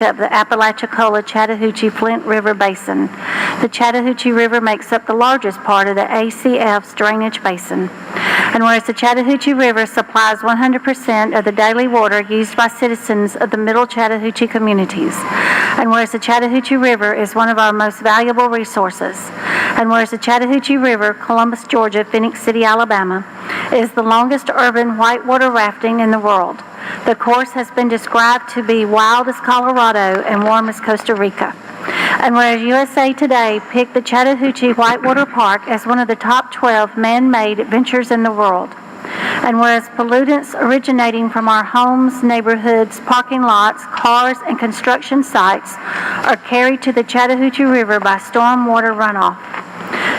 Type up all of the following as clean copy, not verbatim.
of the Apalachicola-Chattahoochee Flint River Basin. The Chattahoochee River makes up the largest part of the ACF's drainage basin. And whereas the Chattahoochee River supplies 100% of the daily water used by citizens of the Middle Chattahoochee communities, and whereas the Chattahoochee River is one of our most valuable resources, and whereas the Chattahoochee River, Columbus, Georgia, Phenix City, Alabama, is the longest urban whitewater rafting in the world. The course has been described to be wild as Colorado and warm as Costa Rica. And whereas USA Today picked the Chattahoochee Whitewater Park as one of the top 12 man-made adventures in the world, and whereas pollutants originating from our homes, neighborhoods, parking lots, cars, and construction sites are carried to the Chattahoochee River by stormwater runoff.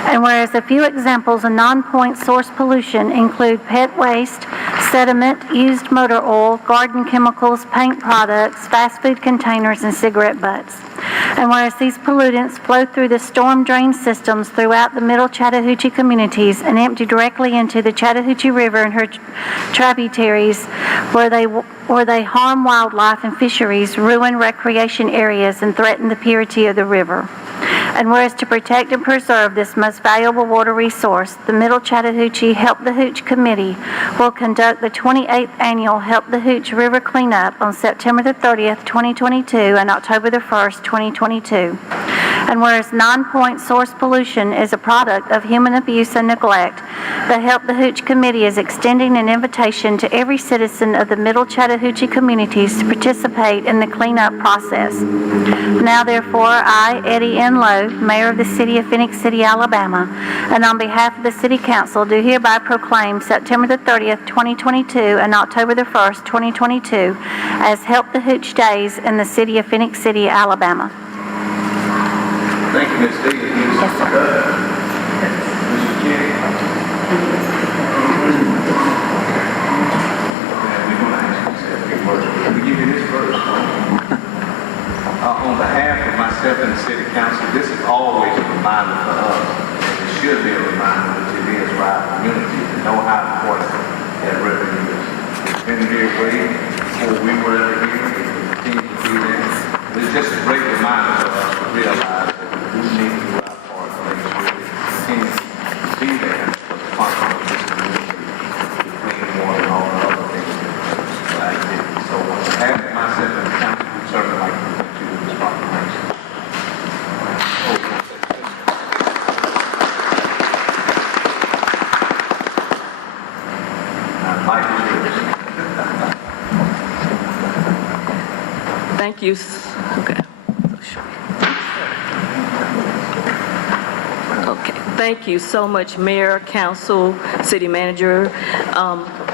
And whereas a few examples of non-point source pollution include pet waste, sediment, used motor oil, garden chemicals, paint products, fast food containers, and cigarette butts. And whereas these pollutants flow through the storm drain systems throughout the Middle Chattahoochee communities and empty directly into the Chattahoochee River and her tributaries, where they harm wildlife and fisheries, ruin recreation areas, and threaten the purity of the river. And whereas to protect and preserve this most valuable water resource, the Middle Chattahoochee Help the Hooch Committee will conduct the 28th annual Help the Hooch River Cleanup on September the 30th, 2022 and October the 1st, 2022. And whereas non-point source pollution is a product of human abuse and neglect, the Help the Hooch Committee is extending an invitation to every citizen of the Middle Chattahoochee communities to participate in the cleanup process. Now therefore, I, Eddie N. Lowe, Mayor of the City of Phenix City, Alabama, and on behalf of the City Council, do hereby proclaim September the 30th, 2022 and October the 1st, 2022 as Help the Hooch Days in the City of Phenix City, Alabama. Thank you, Ms. Dean. Yes, sir. Mr. Kenny. We're going to ask you to say a few words. Let me give you this first. On behalf of myself and the City Council, this is always a reminder for us. It should be a reminder, which it is for our community, to know how important that river is. It's been here way before we were ever here. It will continue to be there. It's just a great reminder for us to realize we need to do our part to make sure we continue to be there for the function of this community, to clean water and all the other things that I did. So on behalf of myself and the council, we certainly like to put you in this proclamation. Mike is yours. Thank you. Okay. Thank you so much, Mayor, Council, City Manager.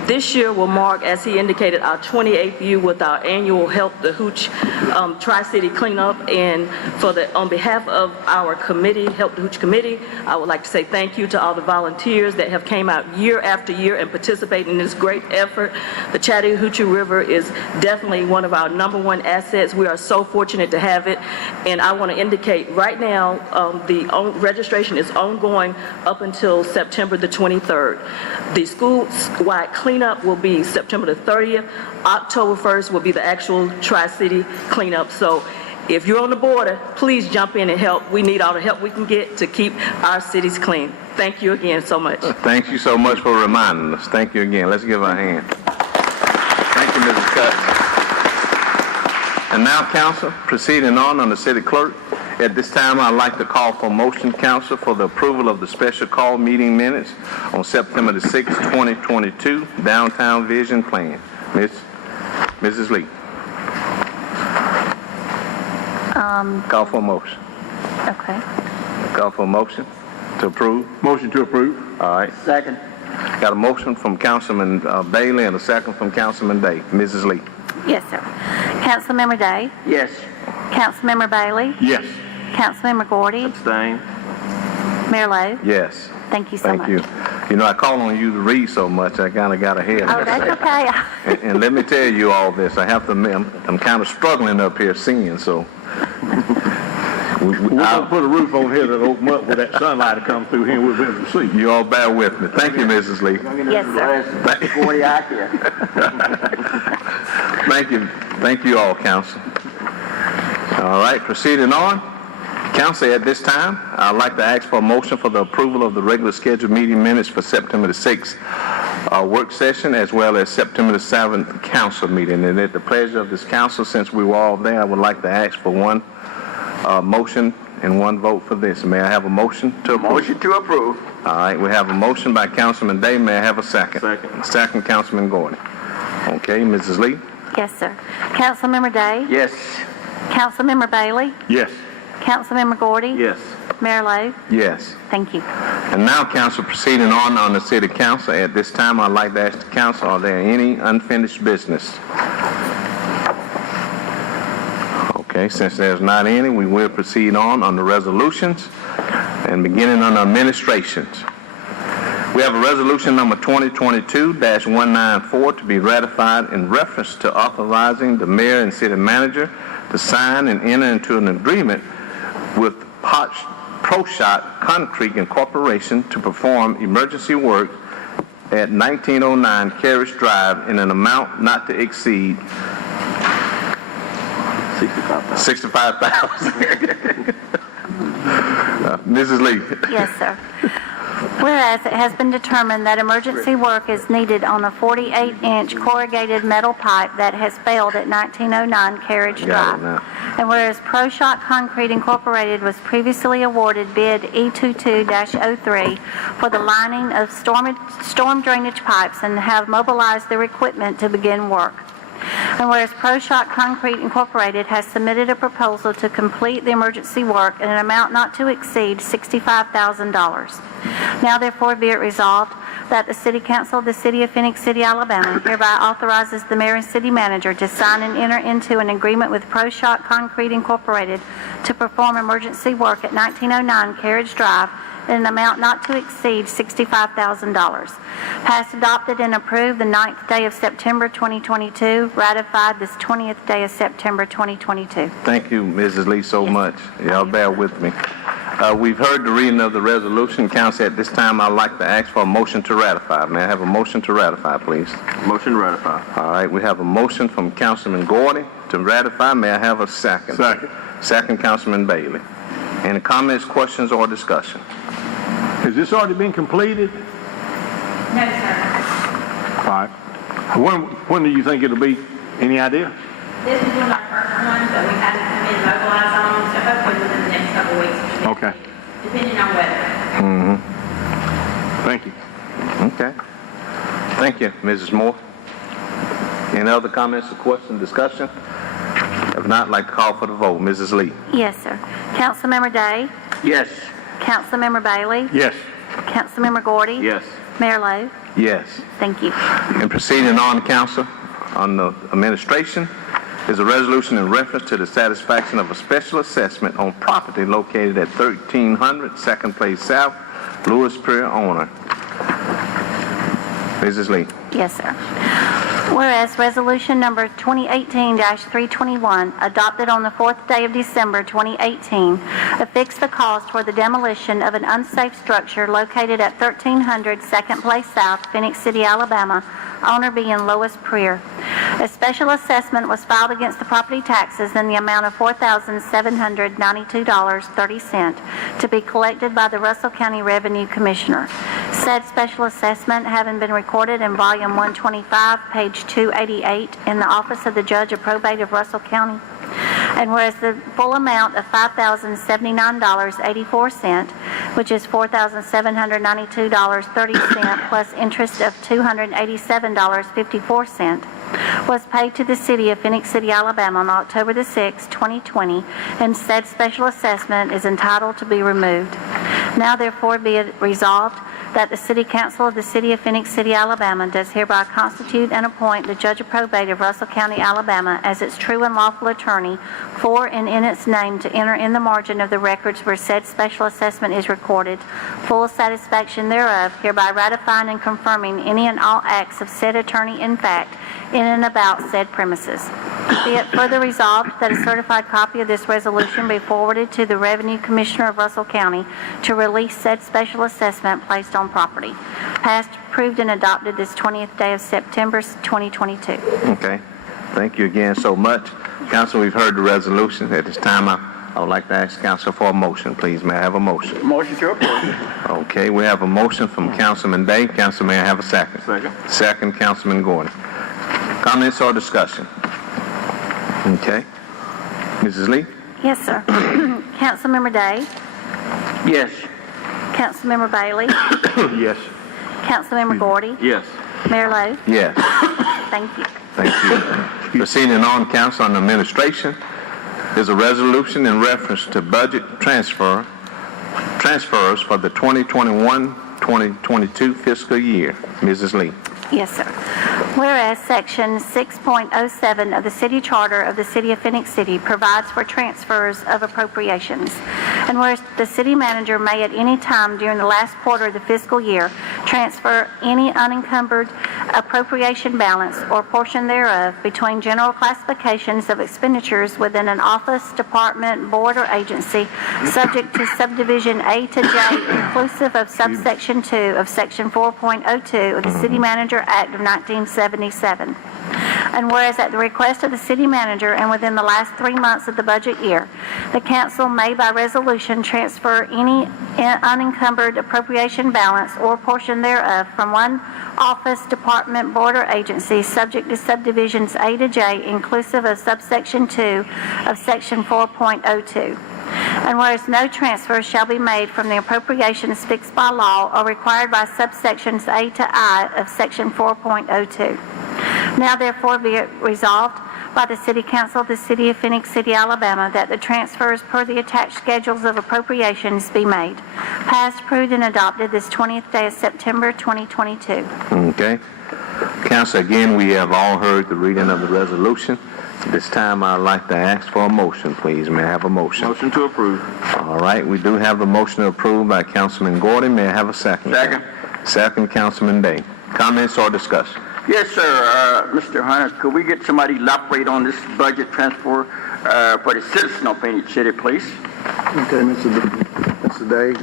This year will mark, as he indicated, our 28th year with our annual Help the Hooch Tri-City Cleanup. And on behalf of our committee, Help the Hooch Committee, I would like to say thank you to all the volunteers that have came out year after year and participate in this great effort. The Chattahoochee River is definitely one of our #1 assets. We are so fortunate to have it. And I want to indicate right now, the registration is ongoing up until September the 23rd. The school-wide cleanup will be September the 30th. October 1st will be the actual Tri-City cleanup. So if you're on the border, please jump in and help. We need all the help we can get to keep our cities clean. Thank you again so much. Thank you so much for reminding us. Thank you again. Let's give her a hand. Thank you, Mrs. Cutts. And now, Council, proceeding on the City Clerk. At this time, I'd like to call for motion, Council, for the approval of the special call meeting minutes on September the 6th, 2022, Downtown Vision Plan. Mrs. Lee. Call for a motion. Okay. Call for a motion to approve. Motion to approve. All right. Second. Got a motion from Councilman Bailey and a second from Councilman Day. Mrs. Lee. Yes, sir. Councilmember Day? Yes. Councilmember Bailey? Yes. Councilmember Gordy? Abstain. Mayor Lowe? Yes. Thank you so much. Thank you. You know, I call on you to read so much, I kind of got ahead of Oh, that's okay. and let me tell you all this. I have to admit, I'm kind of struggling up here seeing, so. We're going to put a roof on here that'll open up where that sunlight will come through here and we'll be able to see. You all bear with me. Thank you, Mrs. Lee. Yes, sir. Thank you. Thank you all, Council. right, proceeding on. Council, at this time, I'd like to ask for a motion for the approval of the regular scheduled meeting minutes for September the 6th work session, as well as September the 7th council meeting. And at the pleasure of this council, since we were all there, I would like to ask for one motion and one vote for this. May I have a motion to approve? Motion to approve. All right, we have a motion by Councilman Day. May I have a second? Second. Second, Councilman Gordon. Okay, Mrs. Lee? Yes, sir. Councilmember Day? Yes. Councilmember Bailey? Yes. Councilmember Gordy? Yes. Mayor Lo? Yes. Thank you. And now, council, proceeding on the city council. At this time, I'd like to ask the council, are there any unfinished business? Okay, since there's not any, we will proceed on the resolutions and beginning on the administrations. We have a resolution number 2022-194 to be ratified in reference to authorizing the mayor and city manager to sign and enter into an agreement with ProShot Concrete Incorporation to perform emergency work at 1909 Carriage Drive in an amount not to exceed $65,000. Mrs. Lee. Yes, sir. Whereas it has been determined that emergency work is needed on a 48-inch corrugated metal pipe that has failed at 1909 Carriage Got it Drive. now. And whereas ProShot Concrete Incorporated was previously awarded bid E22-03 for the lining of storm drainage pipes and have mobilized their equipment to begin work. And whereas ProShot Concrete Incorporated has submitted a proposal to complete the emergency work in an amount not to exceed $65,000. Now therefore be it resolved that the City Council of the City of Phenix City, Alabama hereby authorizes the mayor and city manager to sign and enter into an agreement with ProShot Concrete Incorporated to perform emergency work at 1909 Carriage Drive in an amount not to exceed $65,000. Passed, adopted, and approved the 9th day of September 2022, ratified this 20th day of September 2022. Thank you, Mrs. Lee, so much. Y'all bear with me. We've heard the reading of the resolution. Council, at this time, I'd like to ask for a motion to ratify. May I have a motion to ratify, please? Motion to ratify. All right, we have a motion from Councilman Gordy to ratify. May I have a second? Second. Second, Councilman Bailey. Any comments, questions, or discussion? Has this already been completed? No, sir. All right. When do you think it'll be? Any idea? This is one of our first ones, but we've had to come in and mobilize on them, so hopefully within the next couple of weeks. Okay. Depending on weather. Thank you. Okay. Thank you, Mrs. Moore. Any other comments or questions, discussion? If not, I'd like to call for the vote. Mrs. Lee. Yes, sir. Councilmember Day? Yes. Councilmember Bailey? Yes. Councilmember Gordy? Yes. Mayor Lo? Yes. Thank you. And proceeding on, council, on the administration, is a resolution in reference to the satisfaction of a special assessment on property located at 1300 2nd Place South, Louis Prairie owner. Mrs. Lee. Yes, sir. Whereas resolution number 2018-321, adopted on the 4th day of December 2018, affixed the cost for the demolition of an unsafe structure located at 1300 2nd Place South, Phenix City, Alabama, owner being Lois Preer. A special assessment was filed against the property taxes in the amount of $4,792.30 to be collected by the Russell County Revenue Commissioner. Said special assessment having been recorded in volume 125, page 288 in the Office of the Judge of Probate of Russell County. And whereas the full amount of $5,079.84, which is $4,792.30 plus interest of $287.54, was paid to the City of Phenix City, Alabama on October the 6th, 2020, and said special assessment is entitled to be removed. Now therefore be it resolved that the City Council of the City of Phenix City, Alabama does hereby constitute and appoint the Judge of Probate of Russell County, Alabama as its true and lawful attorney for and in its name to enter in the margin of the records where said special assessment is recorded, full satisfaction thereof, hereby ratifying and confirming any and all acts of said attorney in fact in and about said premises. Be it further resolved that a certified copy of this resolution be forwarded to the Revenue Commissioner of Russell County to release said special assessment placed on property. Passed, approved, and adopted this 20th day of September 2022. Okay. Thank you again so much. Council, we've heard the resolution. At this time, I would like to ask Council for a motion, please. May I have a motion? Motion to approve. Okay, we have a motion from Councilman Day. Council, may I have a second? Second. Second, Councilman Gordon. Comments or discussion? Okay. Mrs. Lee? Yes, sir. Councilmember Day, Yes. Councilmember Bailey, Yes. Councilmember Gordy, Yes. Mayor Lo. Yes. Thank you. Thank you. Proceeding on, Council on Administration, is a resolution in reference to budget transfers for the 2021-2022 fiscal year. Mrs. Lee. Yes, sir. Whereas Section 6.07 of the City Charter of the City of Phenix City provides for transfers of appropriations, and whereas the city manager may at any time during the last quarter of the fiscal year transfer any unencumbered appropriation balance or portion thereof between general classifications of expenditures within an office, department, board, or agency subject to subdivision A to J inclusive of subsection 2 of Section 4.02 of the City Manager Act of 1977. And whereas at the request of the city manager and within the last 3 months of the budget year, the council may by resolution transfer any unencumbered appropriation balance or portion thereof from one office, department, board, or agency subject to subdivisions A to J inclusive of subsection 2 of Section 4.02. And whereas no transfer shall be made from the appropriations fixed by law or required by subsections A to I of Section 4.02. Now therefore be it resolved by the City Council of the City of Phenix City, Alabama, that the transfers per the attached schedules of appropriations be made. Passed, approved, and adopted this 20th day of September 2022. Okay. Council, again, we have all heard the reading of the resolution. At this time, I'd like to ask for a motion, please. May I have a motion? Motion to approve. All right, we do have a motion approved by Councilman Gordon. May I have a second? Second. Second, Councilman Day. Comments or discussion? Yes, sir. Mr. Hunter, could we get somebody to elaborate on this budget transfer for the citizen of Phoenix City, please? Okay, Mr. Day,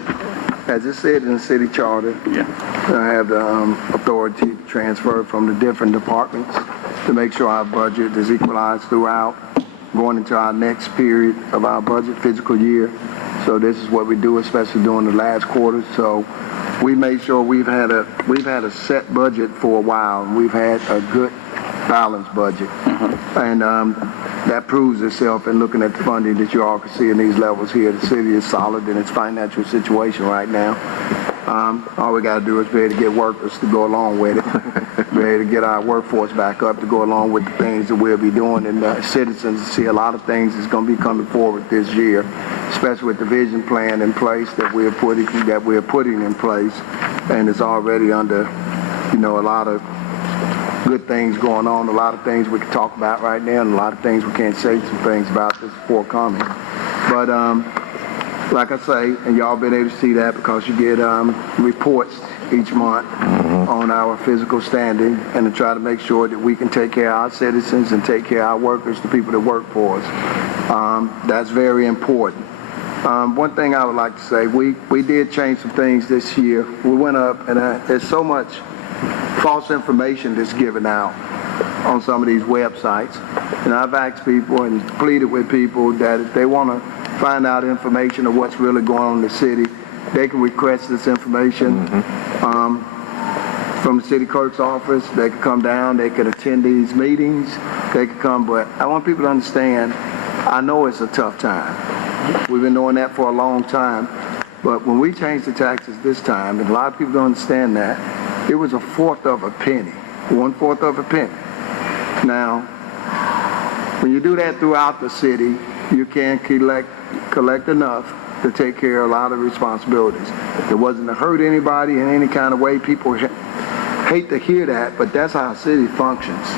as it said in the city charter, Yeah. I have the authority to transfer from the different departments to make sure our budget is equalized throughout, going into our next period of our budget fiscal year. So this is what we do, especially during the last quarter. So we made sure we've had a set budget for a while, and we've had a good balanced budget. And that proves itself in looking at the funding that you all can see in these levels here. The city is solid in its financial situation right now. All we got to do is be able to get workers to go along with it, be able to get our workforce back up to go along with the things that we'll be doing, and the citizens see a lot of things that's going to be coming forward this year, especially with the vision plan in place that we're putting in place, and it's already under, a lot of good things going on, a lot of things we can talk about right now, and a lot of things we can't say some things about this forthcoming. But like I say, and y'all been able to see that because you get reports each month on our physical standing, and to try to make sure that we can take care of our citizens and take care of our workers, the people that work for us. That's very important. One thing I would like to say, we did change some things this year. We went up, and there's so much false information that's given out on some of these websites. And I've asked people and pleaded with people that if they want to find out information of what's really going on in the city, they can request this information from the city clerk's office. They can come down, they could attend these meetings, they could come, but I want people to understand, I know it's a tough time. We've been doing that for a long time, but when we changed the taxes this time, and a lot of people don't understand that, it was 1/4 of a penny, 1/4 of a penny. Now, when you do that throughout the city, you can collect enough to take care of a lot of responsibilities. It wasn't to hurt anybody in any kind of way. People hate to hear that, but that's how a city functions.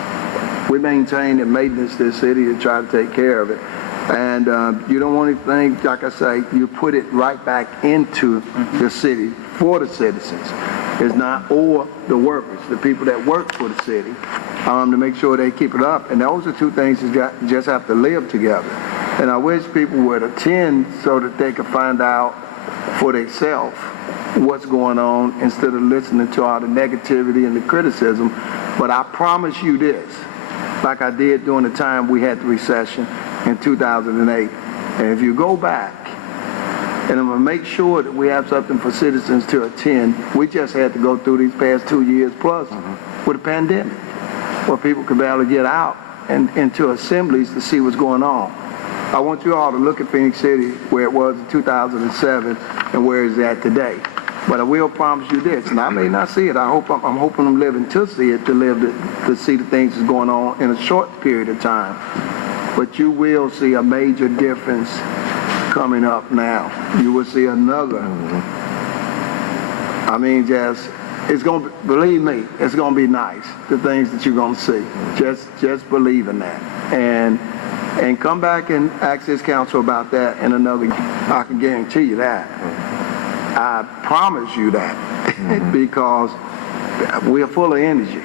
We maintain and maintenance this city and try to take care of it. And you don't want anything, like I say, you put it right back into the city for the citizens. It's not or the workers, the people that work for the city, to make sure they keep it up. And those are two things that just have to live together. And I wish people would attend so that they could find out for themselves what's going on instead of listening to all the negativity and the criticism. But I promise you this, like I did during the time we had the recession in 2008. And if you go back, and I'm going to make sure that we have something for citizens to attend. We just had to go through these past 2 years plus with a pandemic, where people could barely get out and into assemblies to see what's going on. I want you all to look at Phenix City where it was in 2007 and where it's at today. But I will promise you this, and I may not see it. I'm hoping I'm living to see it, to see the things that's going on in a short period of time. But you will see a major difference coming up now. You will see another. I mean, it's going to, believe me, it's going to be nice, the things that you're going to see. Just believe in that. And come back and ask this council about that in another, I can guarantee you that. I promise you that. Because we are full of energy.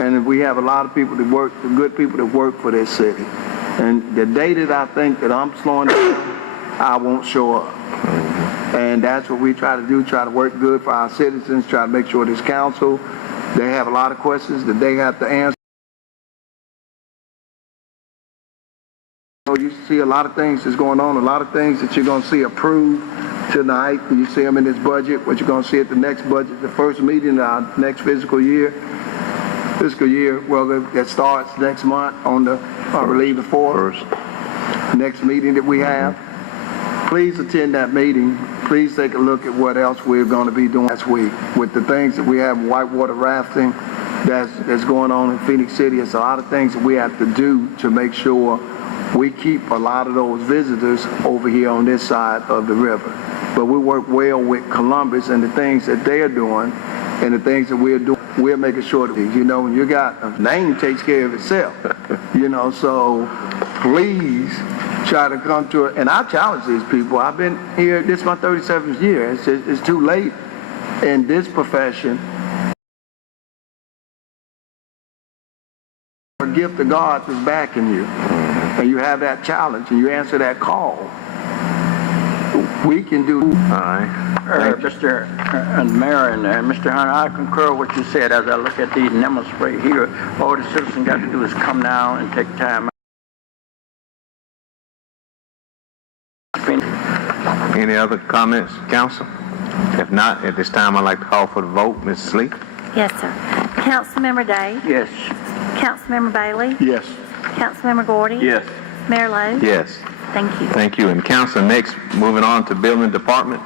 And we have a lot of people that work, the good people that work for this city. And the day that I think that I'm slowing down, I won't show up. And that's what we try to do, try to work good for our citizens, try to make sure this council, they have a lot of questions that they have to answer. You see a lot of things that's going on, a lot of things that you're going to see approved tonight. You see them in this budget, what you're going to see at the next budget, the first meeting of our next fiscal year, well, that starts next month on the, I believe, the 4th, next meeting that we have. Please attend that meeting. Please take a look at what else we're going to be doing next week with the things that we have, whitewater rafting that's going on in Phenix City. It's a lot of things that we have to do to make sure we keep a lot of those visitors over here on this side of the river. But we work well with Columbus and the things that they're doing and the things that we're doing. We're making sure that, when you got a name takes care of itself, so please try to come to it. And I challenge these people. I've been here, this is my 37th year. It's too late in this profession. A gift of God is backing you. And you have that challenge and you answer that call. We can do. All right. Mr. Mayor and Mr. Hunter, I concur with what you said. As I look at these numbers right here, all the citizens got to do is come down and take time. Any other comments, council? If not, at this time, I'd like to call for the vote. Mrs. Lee? Yes, sir. Councilmember Day? Yes. Councilmember Bailey? Yes. Councilmember Gordy? Yes. Mayor Lowe? Yes. Thank you. Thank you. And council, next, moving on to building department.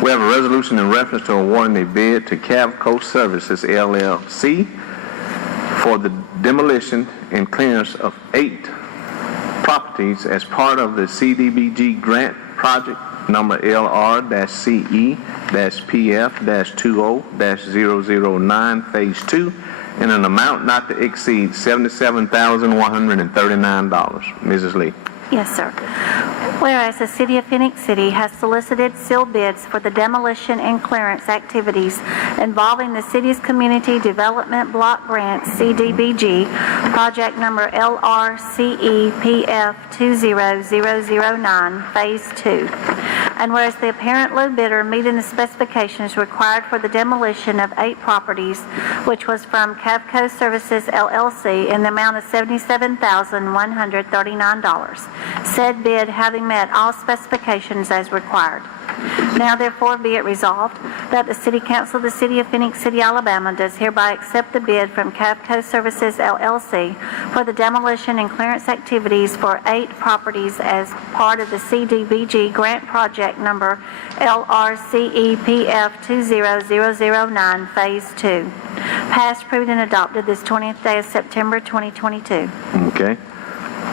We have a resolution in reference to awarding a bid to Cavco Services, LLC, for the demolition and clearance of 8 properties as part of the CDBG grant project number LR-CE-PF-20-009 Phase 2 in an amount not to exceed $77,139. Mrs. Lee. Yes, sir. Whereas the City of Phenix City has solicited sealed bids for the demolition and clearance activities involving the city's Community Development Block Grant, CDBG, project number LR-CE-PF-20-009, Phase 2. And whereas the apparent low bidder meeting the specifications required for the demolition of 8 properties, which was from Cavco Services, LLC, in the amount of $77,139. Said bid having met all specifications as required. Now therefore be it resolved that the City Council of the City of Phenix City, Alabama does hereby accept the bid from Cavco Services, LLC for the demolition and clearance activities for 8 properties as part of the CDBG grant project number LR-CE-PF-20-009 Phase 2. Passed, approved, and adopted this 20th day of September 2022. Okay.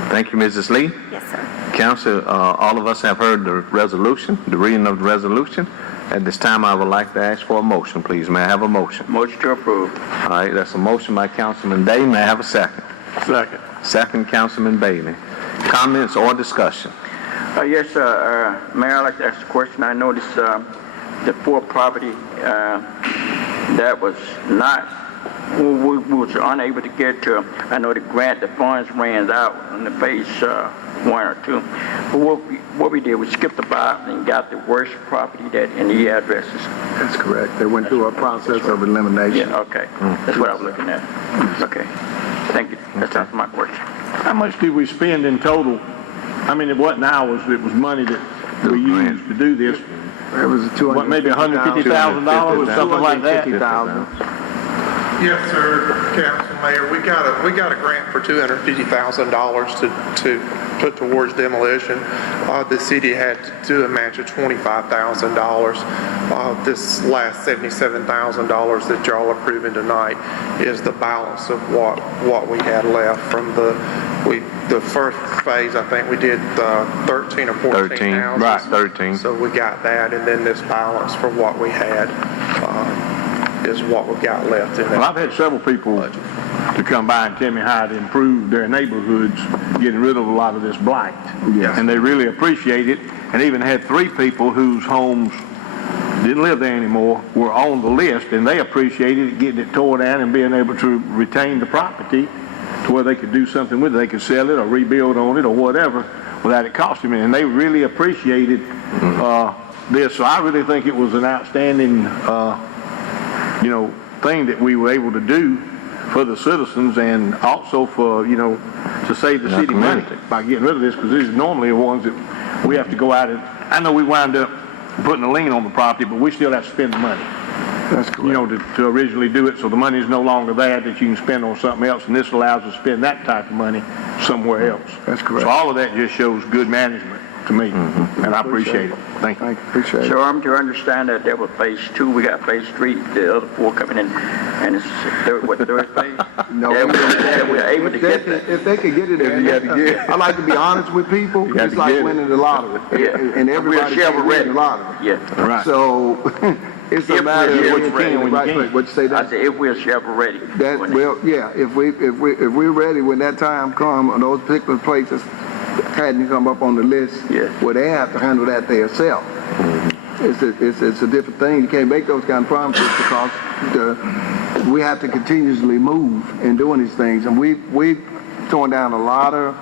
Thank you, Mrs. Lee. Yes, sir. Council, all of us have heard the resolution, the reading of the resolution. At this time, I would like to ask for a motion, please. May I have a motion? Motion to approve. All right, that's a motion by Councilman Day. May I have a second? Second. Second, Councilman Bailey. Comments or discussion? Yes, Mayor, I'd like to ask a question. I noticed the 4 property that was not, we was unable to get to. I know the funds ran out in the phase 1 or 2. But what we did, we skipped about and got the worst property that in the addresses. That's correct. They went through a process of elimination. Yeah, okay. That's what I was looking at. Okay. Thank you. That's my question. How much did we spend in total? I mean, it wasn't ours, it was money that we used to do this. It was What, maybe $150,000 or something like that? Yes, sir, Council Mayor. We got a grant for $250,000 to put towards demolition. The city had to do a match of $25,000. This last $77,000 that y'all approving tonight is the balance of what we had left from the first phase. I think we did 13 or 14 houses. Right, 13. So we got that, and then this balance for what we had is what we've got left in that. Well, I've had several people to come by and tell me how to improve their neighborhoods, getting rid of a lot of this blight. Yes. And they really appreciate it, and even had 3 people whose homes didn't live there anymore were on the list, and they appreciated it, getting it tore down and being able to retain the property to where they could do something with it. They could sell it or rebuild on it or whatever without it costing them. And they really appreciated this. So I really think it was an outstanding thing that we were able to do for the citizens, and also for, to save the city money by getting rid of this, because these are normally the ones that we have to go out and, I know we wind up putting a lien on the property, but we still have to spend the money. That's correct. To originally do it, so the money is no longer there that you can spend on something else, and this allows us to spend that type of money somewhere else. That's correct. So all of that just shows good management to me, and I appreciate it. Thank you. Appreciate it. So I'm to understand that there was phase 2, we got phase 3, the other 4 coming in, and it's third phase? No, Yeah, we're able to get that. if they could get it, I like to be honest with people. It's like winning the lottery, and everybody We're can win ready. the lottery. Yeah. Right. So it's a If matter we're of shovel ready. what you say I that. said, if we're shovel ready. That if we're ready when that time comes, on those particular places hadn't come up on the list, well, they have to handle that themselves. It's a different thing. You can't make those kind of promises because we have to continuously move in doing these things, and we've torn down a lot of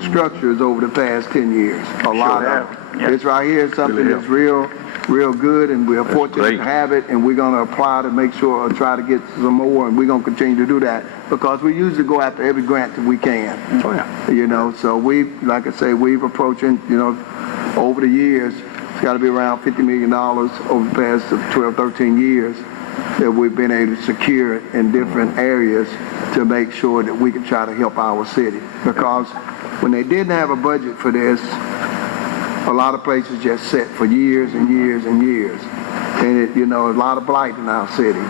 structures over the past 10 years. A lot of them. Yeah. It's right here, something that's real good, and we're fortunate to have it, and we're going to apply to make sure, try to get some more, and we're going to continue to do that because we usually go after every grant that we can. Oh, yeah. So like I say, we've approaching, over the years, it's got to be around $50 million over the past 12, 13 years that we've been able to secure in different areas to make sure that we can try to help our city. Because when they didn't have a budget for this, a lot of places just sat for years and years and years. And a lot of blight in our city.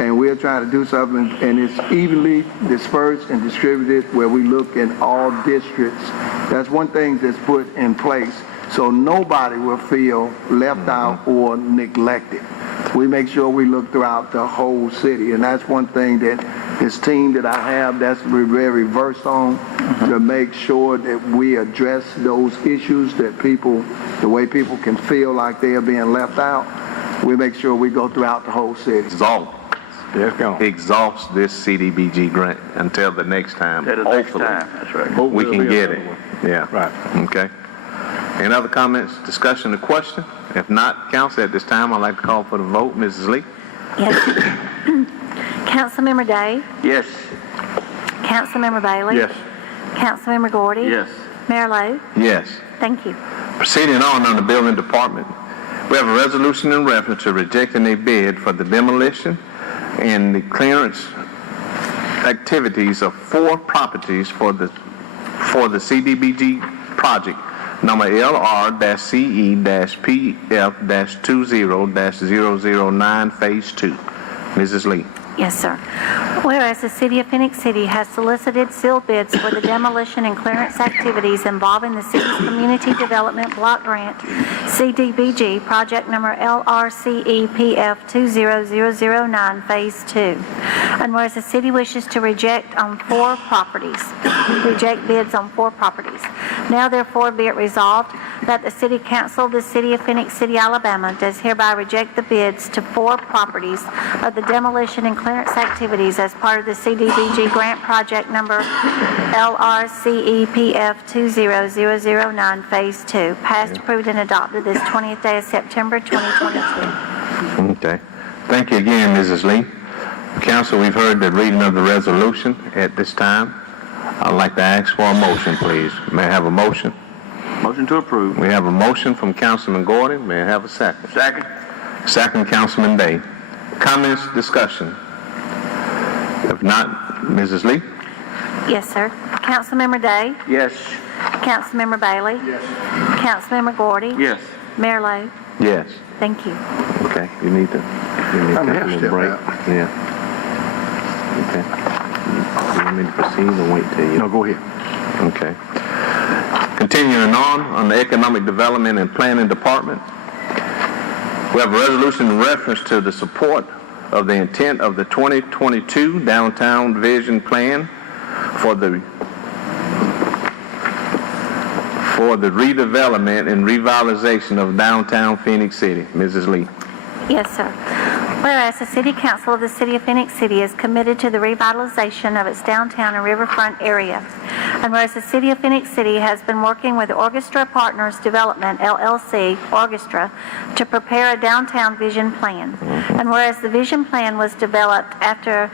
And we're trying to do something, and it's evenly dispersed and distributed where we look in all districts. That's one thing that's put in place so nobody will feel left out or neglected. We make sure we look throughout the whole city, and that's one thing that this team that I have, that's we're very versed on, to make sure that we address those issues that the way people can feel like they are being left out. We make sure we go throughout the whole city. Exhausts this CDBG grant until the next time. That is next Hopefully, time, that's right. we can get it. Yeah. Right. Okay. Any other comments, discussion, or question? If not, council, at this time, I'd like to call for the vote. Mrs. Lee? Yes. Councilmember Day? Yes. Councilmember Bailey? Yes. Councilmember Gordy? Yes. Mayor Lo? Yes. Thank you. Proceeding on the building department, we have a resolution in reference to rejecting a bid for the demolition and the clearance activities of 4 properties for the CDBG project number LR-CE-PF-20-009 Phase 2. Mrs. Lee. Yes, sir. Whereas the City of Phenix City has solicited sealed bids for the demolition and clearance activities involving the city's Community Development Block Grant, CDBG, project number LR-CE-PF-20-009, Phase 2. And whereas the city wishes to reject bids on 4 properties. Now therefore be it resolved that the City Council of the City of Phenix City, Alabama does hereby reject the bids to 4 properties of the demolition and clearance activities as part of the CDBG grant project number LR-CEPF-20-009 Phase 2, passed, approved, and adopted this 20th day of September 2022. Okay. Thank you again, Mrs. Lee. Council, we've heard the reading of the resolution. At this time, I'd like to ask for a motion, please. May I have a motion? Motion to approve. We have a motion from Councilman Gordon. May I have a second? Second. Second, Councilman Day. Comments, discussion? If not, Mrs. Lee? Yes, sir. Councilmember Day? Yes. Councilmember Bailey? Yes. Councilmember Gordy? Yes. Mayor Lo? Yes. Thank you. Okay, you need to I'm take half a little step break. out. Yeah. Okay. You want me to proceed or wait till you? No, go ahead. Okay. Continuing on the Economic Development and Planning Department, we have a resolution in reference to the support of the intent of the 2022 Downtown Vision Plan for the redevelopment and revitalization of downtown Phenix City. Mrs. Lee. Yes, sir. Whereas the City Council of the City of Phoenix City is committed to the revitalization of its downtown and riverfront area, and whereas the City of Phoenix City has been working with Orchestra Partners Development, LLC, Orchestra, to prepare a downtown vision plan, and whereas the vision plan was developed after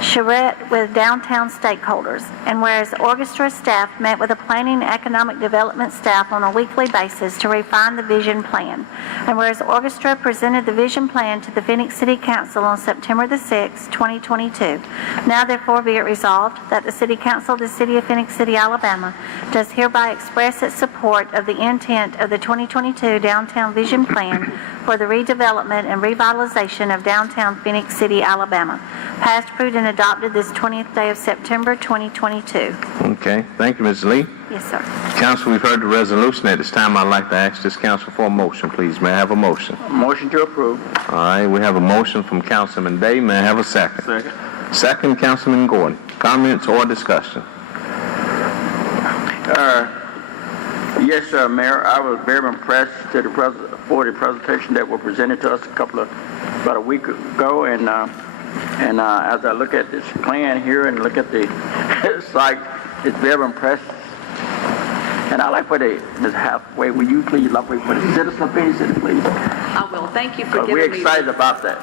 charrette with downtown stakeholders, and whereas Orchestra staff met with the Planning and Economic Development staff on a weekly basis to refine the vision plan, and whereas Orchestra presented the vision plan to the Phoenix City Council on September the 6th, 2022. Now therefore be it resolved that the City Council of the City of Phoenix City, Alabama does hereby express its support of the intent of the 2022 Downtown Vision Plan for the redevelopment and revitalization of downtown Phoenix City, Alabama, passed, approved, and adopted this 20th day of September, 2022. Okay, thank you, Mrs. Lee. Yes, sir. Council, we've heard the resolution. At this time, I'd like to ask this council for a motion, please. May I have a motion? Motion to approve. All right, we have a motion from Councilman Day. May I have a second? Second. Second, Councilman Gordon. Comments or discussion? Yes, Mayor, I was very impressed for the presentation that was presented to us about a week ago, and as I look at this plan here and look at the site, it's very impressive. And I like where this halfway, will you please, like where the citizen please? I will. Thank you for giving We're me. excited about that.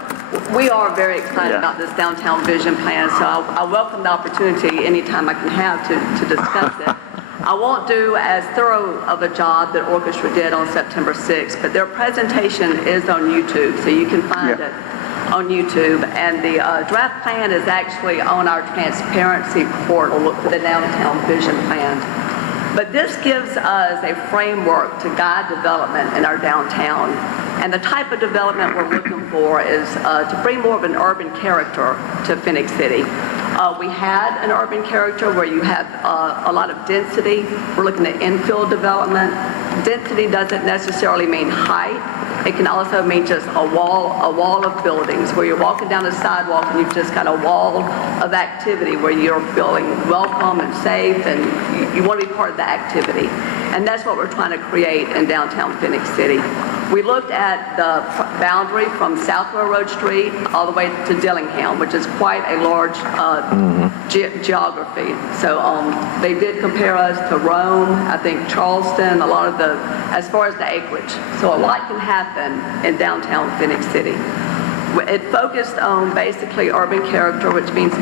We are very excited Yeah. about this downtown vision plan, so I welcome the opportunity anytime I can have to discuss it. I won't do as thorough of a job that Orchestra did on September 6th, but their presentation is on YouTube, so you can find it on YouTube. And the draft plan is actually on our transparency portal. Look for the downtown vision plan. But this gives us a framework to guide development in our downtown. And the type of development we're looking for is to bring more of an urban character to Phoenix City. We had an urban character where you have a lot of density. We're looking at infill development. Density doesn't necessarily mean height. It can also mean just a wall of buildings where you're walking down a sidewalk and you've just got a wall of activity where you're feeling welcome and safe and you want to be part of the activity. And that's what we're trying to create in downtown Phoenix City. We looked at the boundary from South Railroad Street all the way to Dillingham, which is quite a large geography. So they did compare us to Rome, I think Charleston, a lot of as far as the acreage. So a lot can happen in downtown Phoenix City. It focused on basically urban character, which means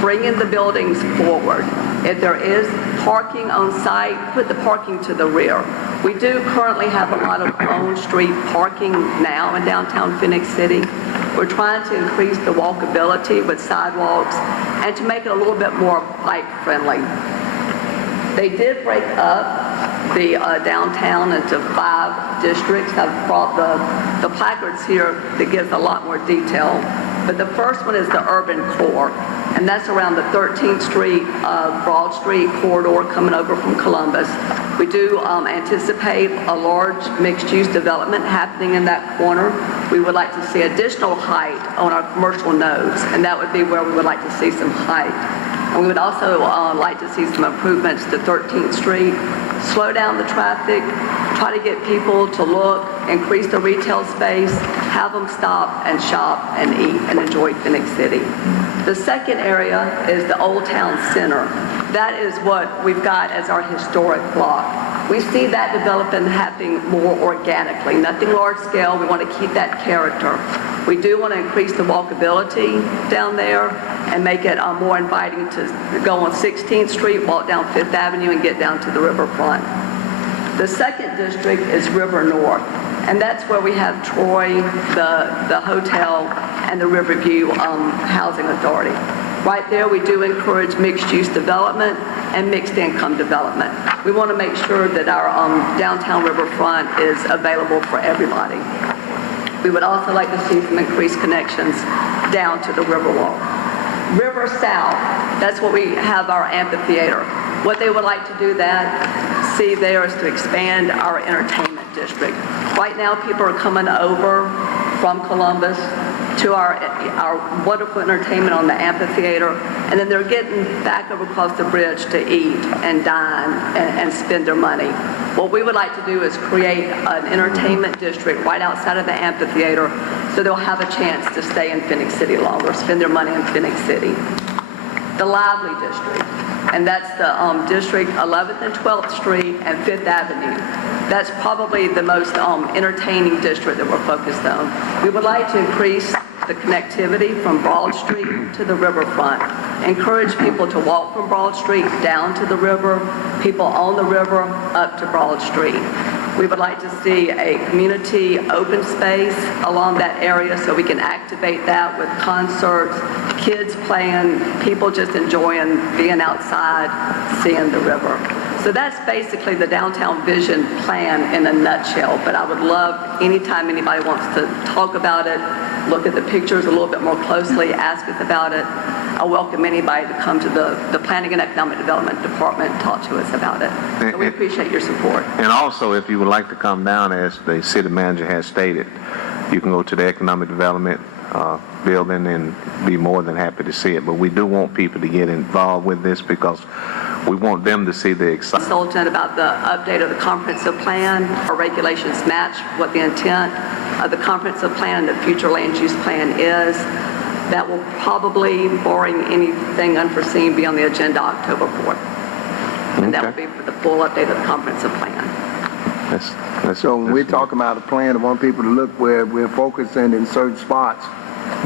bringing the buildings forward. If there is parking on site, put the parking to the rear. We do currently have a lot of on-street parking now in downtown Phoenix City. We're trying to increase the walkability with sidewalks and to make it a little bit more bike-friendly. They did break up the downtown into 5 districts. I've brought the placards here that gives a lot more detail. But the first one is the urban core, and that's around the 13th Street, Broad Street corridor coming over from Columbus. We do anticipate a large mixed-use development happening in that corner. We would like to see additional height on our commercial nodes, and that would be where we would like to see some height. And we would also like to see some improvements to 13th Street, slow down the traffic, try to get people to look, increase the retail space, have them stop and shop and eat and enjoy Phoenix City. The second area is the Old Town Center. That is what we've got as our historic block. We see that development happening more organically, nothing large scale. We want to keep that character. We do want to increase the walkability down there and make it more inviting to go on 16th Street, walk down 5th Avenue, and get down to the riverfront. The second district is River North, and that's where we have Troy, the hotel, and the Riverview Housing Authority. Right there, we do encourage mixed-use development and mixed-income development. We want to make sure that our downtown riverfront is available for everybody. We would also like to see some increased connections down to the Riverwalk. River South, that's where we have our amphitheater. What they would like to do see there is to expand our entertainment district. Right now, people are coming over from Columbus to our wonderful entertainment on the amphitheater, and then they're getting back over across the bridge to eat and dine and spend their money. What we would like to do is create an entertainment district right outside of the amphitheater so they'll have a chance to stay in Phenix City longer, spend their money in Phenix City. The Lively District, and that's the district 11th and 12th Street and 5th Avenue. That's probably the most entertaining district that we're focused on. We would like to increase the connectivity from Broad Street to the riverfront. Encourage people to walk from Broad Street down to the river, people on the river up to Broad Street. We would like to see a community open space along that area so we can activate that with concerts, kids playing, people just enjoying being outside, seeing the river. So that's basically the downtown vision plan in a nutshell, but I would love anytime anybody wants to talk about it, look at the pictures a little bit more closely, ask us about it. I welcome anybody to come to the Planning and Economic Development Department and talk to us about it. So we appreciate your support. And also, if you would like to come down, as the city manager has stated, you can go to the Economic Development building and be more than happy to see it. But we do want people to get involved with this because we want them to see the excitement. Consultant about the update of the comprehensive plan. Our regulations match what the intent of the comprehensive plan and the future land use plan is. That will probably, barring anything unforeseen, be on the agenda October 4th. And that will be for the full update of the comprehensive plan. So when we're talking about a plan, I want people to look where we're focusing in certain spots.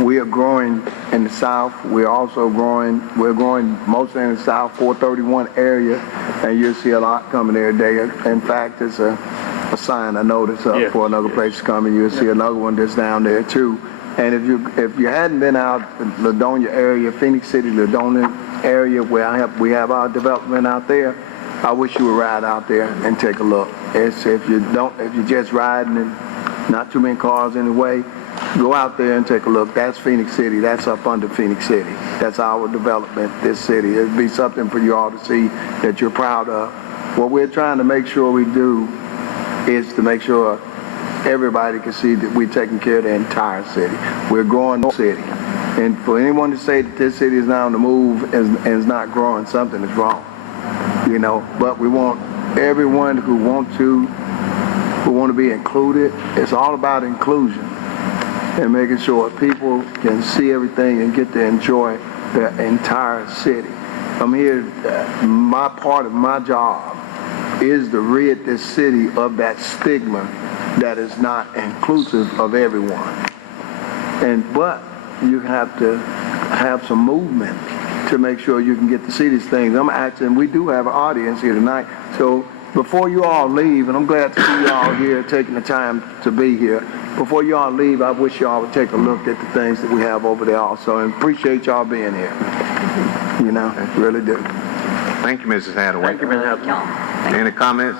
We are growing in the south. We're growing mostly in the south 431 area, and you'll see a lot coming every day. In fact, it's a sign I noticed up for another place coming. You'll see another one that's down there too. And if you hadn't been out in Ladonia area, Phenix City, Ladonia area, where we have our development out there, I wish you would ride out there and take a look. If you're just riding and not too many cars in the way, go out there and take a look. That's Phenix City. That's up under Phenix City. That's our development, this city. It'd be something for you all to see that you're proud of. What we're trying to make sure we do is to make sure everybody can see that we're taking care of the entire city. We're growing the city. And for anyone to say that this city is now on the move and is not growing, something is wrong. You know, but we want everyone who want to be included. It's all about inclusion and making sure people can see everything and get to enjoy the entire city. I'm here, my part of my job is to rid this city of that stigma that is not inclusive of everyone. But you have to have some movement to make sure you can get to see these things. I'm asking, we do have an audience here tonight, so before you all leave, and I'm glad to see you all here taking the time to be here, before you all leave, I wish you all would take a look at the things that we have over there also, and appreciate y'all being here. You know, really do. Thank you, Mrs. Hathaway. Thank you, Ms. Hathaway. Any comments?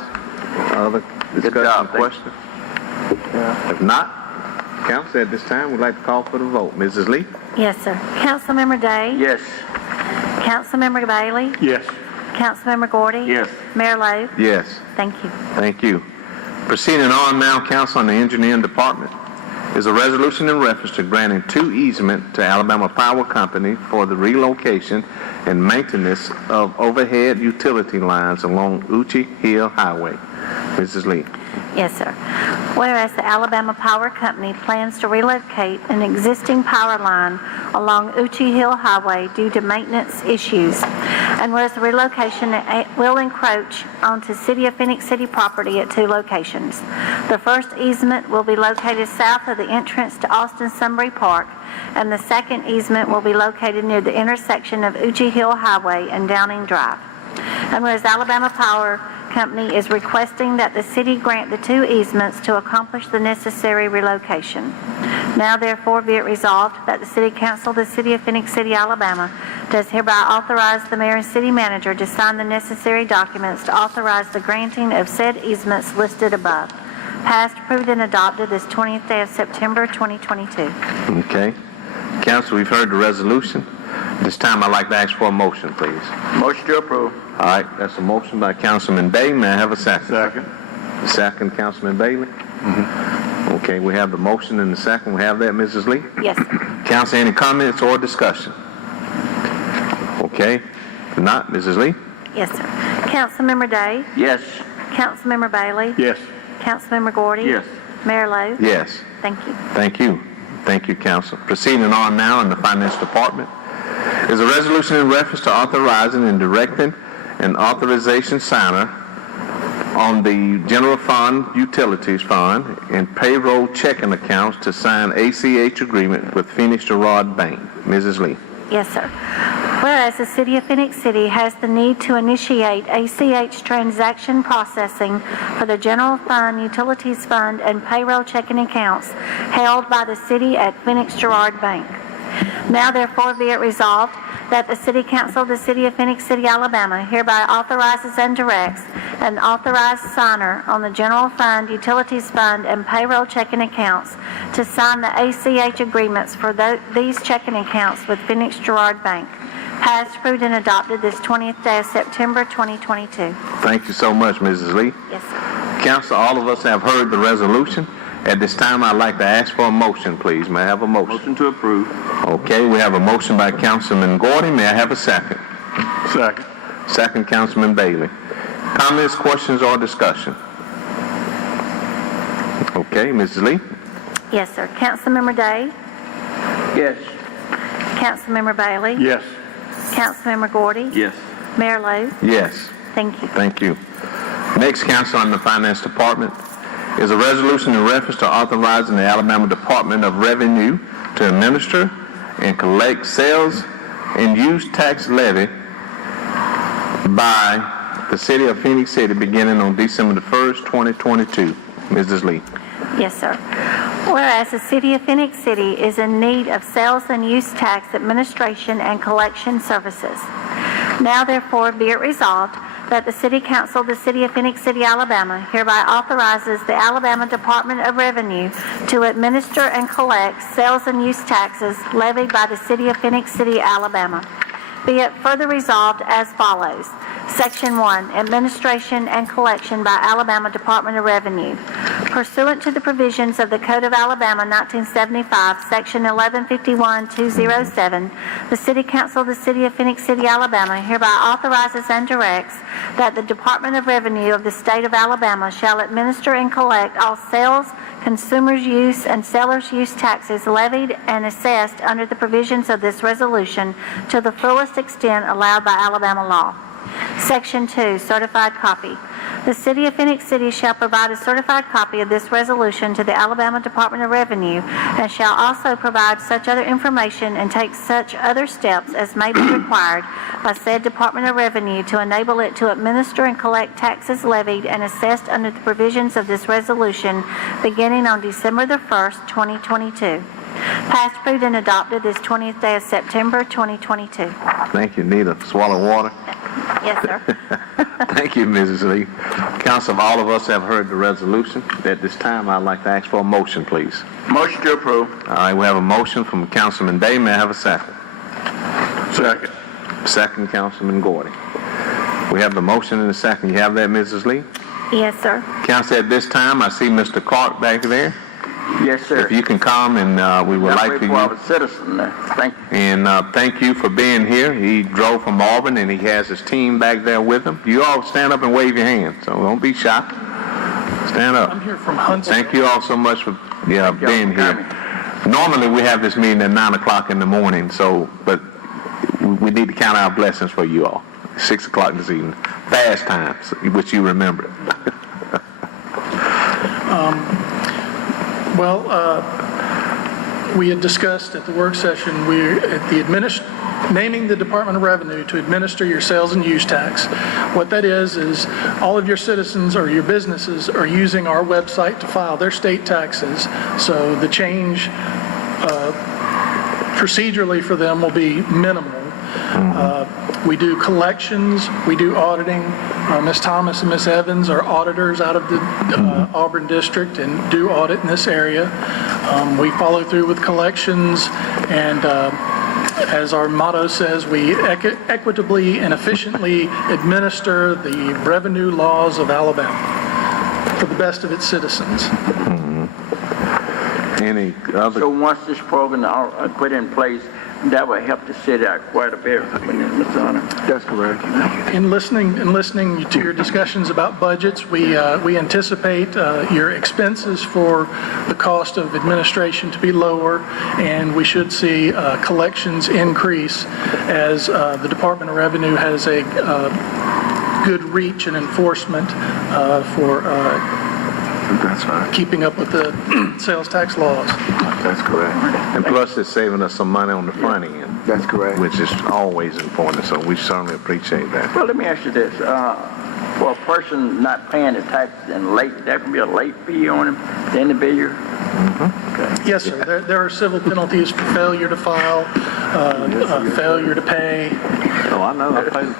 Other discussion, question? If not, council at this time would like to call for the vote. Mrs. Lee? Yes, sir. Councilmember Day? Yes. Councilmember Bailey? Yes. Councilmember Gordy? Yes. Mayor Lowe? Yes. Thank you. Thank you. Proceeding on now, council on the engineering department is a resolution in reference to granting 2 easements to Alabama Power Company for the relocation and maintenance of overhead utility lines along Uchi Hill Highway. Mrs. Lee. Yes, sir. Whereas the Alabama Power Company plans to relocate an existing power line along Uchi Hill Highway due to maintenance issues. And whereas the relocation will encroach onto City of Phoenix City property at 2 locations. The first easement will be located south of the entrance to Austin Sunbury Park, and the second easement will be located near the intersection of Uchi Hill Highway and Downing Drive. And whereas Alabama Power Company is requesting that the city grant the 2 easements to accomplish the necessary relocation. Now therefore be it resolved that the City Council of the City of Phoenix City, Alabama does hereby authorize the mayor and city manager to sign the necessary documents to authorize the granting of said easements listed above. Passed, approved, and adopted this 20th day of September 2022. Okay. Council, we've heard the resolution. This time I'd like to ask for a motion, please. Motion to approve. All right, that's a motion by Councilman Day. May I have a second? Second. Second, Councilman Bailey? Okay, we have the motion and the second. We have that, Mrs. Lee? Yes, sir. Council, any comments or discussion? Okay, if not, Mrs. Lee? Yes, sir. Councilmember Day? Yes. Councilmember Bailey? Yes. Councilmember Gordy? Yes. Mayor Lo? Yes. Thank you. Thank you. Thank you, Council. Proceeding on now in the Finance Department is a resolution in reference to authorizing and directing an authorization signer on the General Fund, Utilities Fund, and payroll checking accounts to sign ACH agreement with Phoenix Gerard Bank. Mrs. Lee. Yes, sir. Whereas the City of Phoenix City has the need to initiate ACH transaction processing for the General Fund, Utilities Fund, and payroll checking accounts held by the city at Phoenix Gerard Bank. Now therefore be it resolved that the City Council of the City of Phoenix City, Alabama hereby authorizes and directs an authorized signer on the General Fund, Utilities Fund, and payroll checking accounts to sign the ACH agreements for these checking accounts with Phoenix Gerard Bank. Passed, approved, and adopted this 20th day of September 2022. Thank you so much, Mrs. Lee. Yes, sir. Council, all of us have heard the resolution. At this time, I'd like to ask for a motion, please. May I have a motion? Motion to approve. Okay, we have a motion by Councilman Gordy. May I have a second? Second. Second, Councilman Bailey. Comments, questions, or discussion? Okay, Mrs. Lee? Yes, sir. Councilmember Day? Yes. Councilmember Bailey? Yes. Councilmember Gordy? Yes. Mayor Lo? Yes. Thank you. Thank you. Next, Council, on the Finance Department is a resolution in reference to authorizing the Alabama Department of Revenue to administer and collect sales and use tax levy by the City of Phoenix City beginning on December the 1st, 2022. Mrs. Lee. Yes, sir. Whereas the City of Phoenix City is in need of sales and use tax administration and collection services. Now therefore be it resolved that the City Council of the City of Phoenix City, Alabama hereby authorizes the Alabama Department of Revenue to administer and collect sales and use taxes levied by the City of Phoenix City, Alabama. Be it further resolved as follows. Section 1, Administration and Collection by Alabama Department of Revenue. Pursuant to the provisions of the Code of Alabama 1975, Section 1151-207, the City Council of the City of Phoenix City, Alabama hereby authorizes and directs that the Department of Revenue of the State of Alabama shall administer and collect all sales, consumers' use, and sellers' use taxes levied and assessed under the provisions of this resolution to the fullest extent allowed by Alabama law. Section 2, Certified Copy. The City of Phoenix City shall provide a certified copy of this resolution to the Alabama Department of Revenue and shall also provide such other information and take such other steps as may be required by said Department of Revenue to enable it to administer and collect taxes levied and assessed under the provisions of this resolution beginning on December the 1st, 2022. Passed, approved, and adopted this 20th day of September 2022. Thank you. Need a swallow of water? Yes, sir. Thank you, Mrs. Lee. Council, all of us have heard the resolution. At this time, I'd like to ask for a motion, please. Motion to approve. All right, we have a motion from Councilman Day. May I have a second? Second. Second, Councilman Gordy. We have the motion and the second. You have that, Mrs. Lee? Yes, sir. Council, at this time, I see Mr. Clark back there. Yes, sir. If you can come, and we would like for you. I'm a citizen there. Thank you. And thank you for being here. He drove from Auburn, and he has his team back there with him. You all stand up and wave your hand, so don't be shy. Stand up. I'm here from Huntsville. Thank you all so much for being here. Normally, we have this meeting at 9 o'clock in the morning, but we need to count our blessings for you all. 6 o'clock this evening. Fast times, which you remember. We had discussed at the work session, naming the Department of Revenue to administer your sales and use tax. What that is all of your citizens or your businesses are using our website to file their state taxes. So the change procedurally for them will be minimal. We do collections, we do auditing. Ms. Thomas and Ms. Evans are auditors out of the Auburn district and do audit in this area. We follow through with collections, and as our motto says, we equitably and efficiently administer the revenue laws of Alabama for the best of its citizens. Any other? So once this program is put in place, that will help the city out quite a bit, Mr. Honor. That's correct. In listening to your discussions about budgets, we anticipate your expenses for the cost of administration to be lower, and we should see collections increase as the Department of Revenue has a good reach and enforcement for That's right. keeping up with the sales tax laws. That's correct. And plus, it's saving us some money on the front end, That's correct. which is always important, so we certainly appreciate that. Well, let me ask you this. For a person not paying his taxes and late, that can be a late fee on him, the individual? Yes, sir. There are civil penalties for failure to file, failure to pay. Oh, I know, I paid.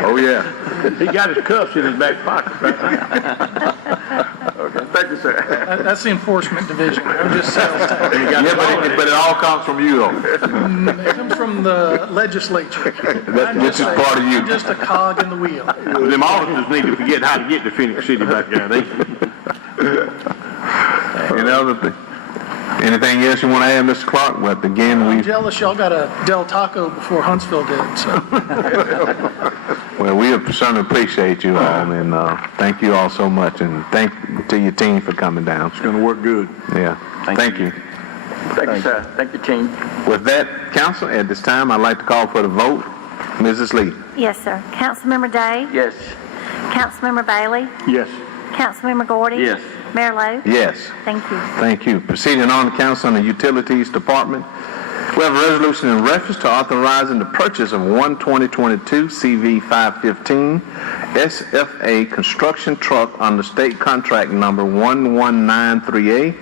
Oh, yeah. He got his cuffs in his back pocket right now. Okay, thank you, sir. That's the enforcement division. I'm just sales tax. Yeah, but it all comes from you, though. It comes from the legislature. Which is part of you. I'm just a cog in the wheel. Well, them auditors need to forget how to get to Phenix City back there. Anything else you want to add, Mr. Clark? Well, again, I'm jealous y'all got a Del Taco before Huntsville did, so. we certainly appreciate you all, and thank you all so much, and thank to your team for coming down. It's going to work good. Yeah, thank you. Thank you, sir. Thank you, team. With that, council, at this time, I'd like to call for the vote. Mrs. Lee. Yes, sir. Councilmember Day? Yes. Councilmember Bailey? Yes. Councilmember Gordy? Yes. Mayor Lowe? Yes. Thank you. Thank you. Proceeding on to council on the Utilities Department. We have a resolution in reference to authorizing the purchase of one 2022 CV 515 SFA construction truck under state contract number 1193A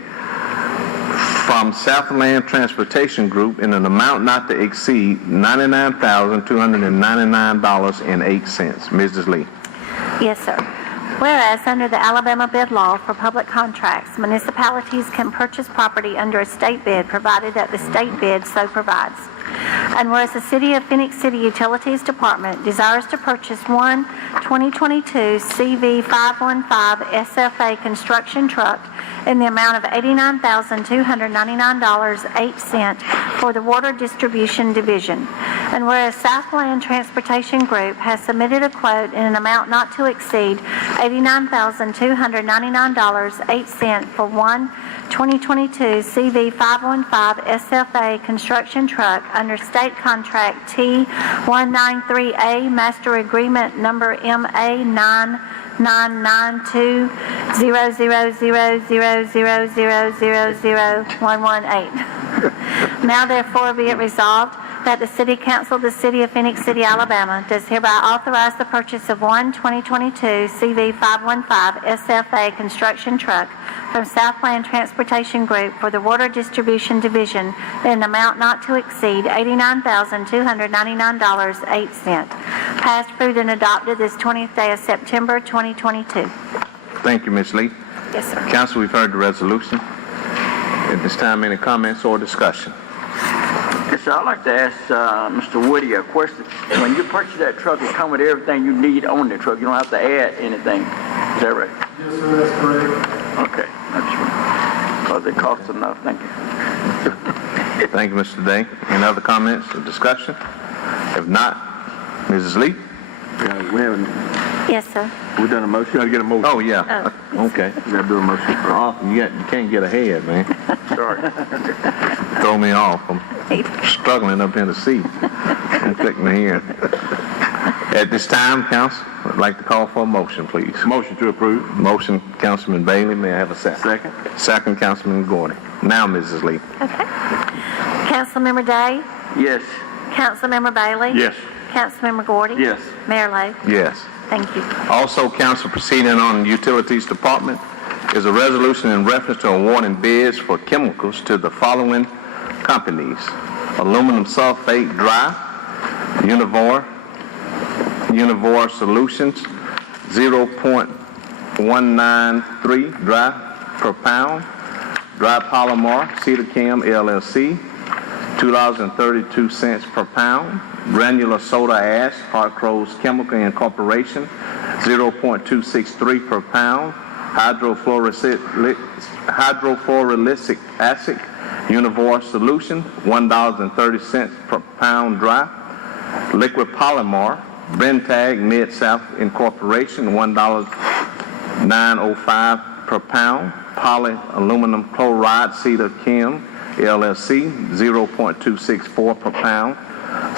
from Southland Transportation Group in an amount not to exceed $99,299.08. Mrs. Lee. Yes, sir. Whereas under the Alabama bid law for public contracts, municipalities can purchase property under a state bid provided that the state bid so provides. And whereas the City of Phenix City Utilities Department desires to purchase one 2022 CV 515 SFA construction truck in the amount of $89,299.08 for the Water Distribution Division. And whereas Southland Transportation Group has submitted a quote in an amount not to exceed $89,299.08 for one 2022 CV 515 SFA construction truck under state contract T193A Master Agreement number MA 999200000000118. Now therefore be it resolved that the City Council of the City of Phenix City, Alabama does hereby authorize the purchase of one 2022 CV 515 SFA construction truck from Southland Transportation Group for the Water Distribution Division in an amount not to exceed $89,299.08. Passed, approved, and adopted this 20th day of September 2022. Thank you, Ms. Lee. Yes, sir. Council, we've heard the resolution. At this time, any comments or discussion? Yes, sir. I'd like to ask Mr. Woody a question. When you purchase that truck, it comes with everything you need on the truck. You don't have to add anything. Is that right? Yes, sir, that's correct. Okay. Because it costs enough. Thank you. Thank you, Mr. Day. Any other comments or discussion? If not, Mrs. Lee? Yeah, we haven't, Yes, sir. we done a motion. Got to get a motion. Oh, yeah. Okay. We gotta do a motion first. You can't get ahead, man. Sorry. Throw me off. Struggling up in the seat. I'm clicking my ear. At this time, council, I'd like to call for a motion, please. Motion to approve. Motion, Councilman Bailey. May I have a second? Second. Second, Councilman Gordy. Now, Mrs. Lee. Okay. Councilmember Day? Yes. Councilmember Bailey? Yes. Councilmember Gordy? Yes. Mayor Lo? Yes. Thank you. Also, council proceeding on the Utilities Department is a resolution in reference to awarding bids for chemicals to the following companies: aluminum sulfate dry, Univore Solutions, 0.193 dry per pound, dry polymer, Cedar Chem LLC, $2.32 per pound, granular soda ash, Harcrow's Chemical Incorporation, 0.263 per pound, hydrofluoric acid, Univore Solution, $1.30 per pound dry, liquid polymer, Brentag Mid-South Incorporation, $1.905 per pound, poly aluminum chloride, Cedar Chem LLC, 0.264 per pound,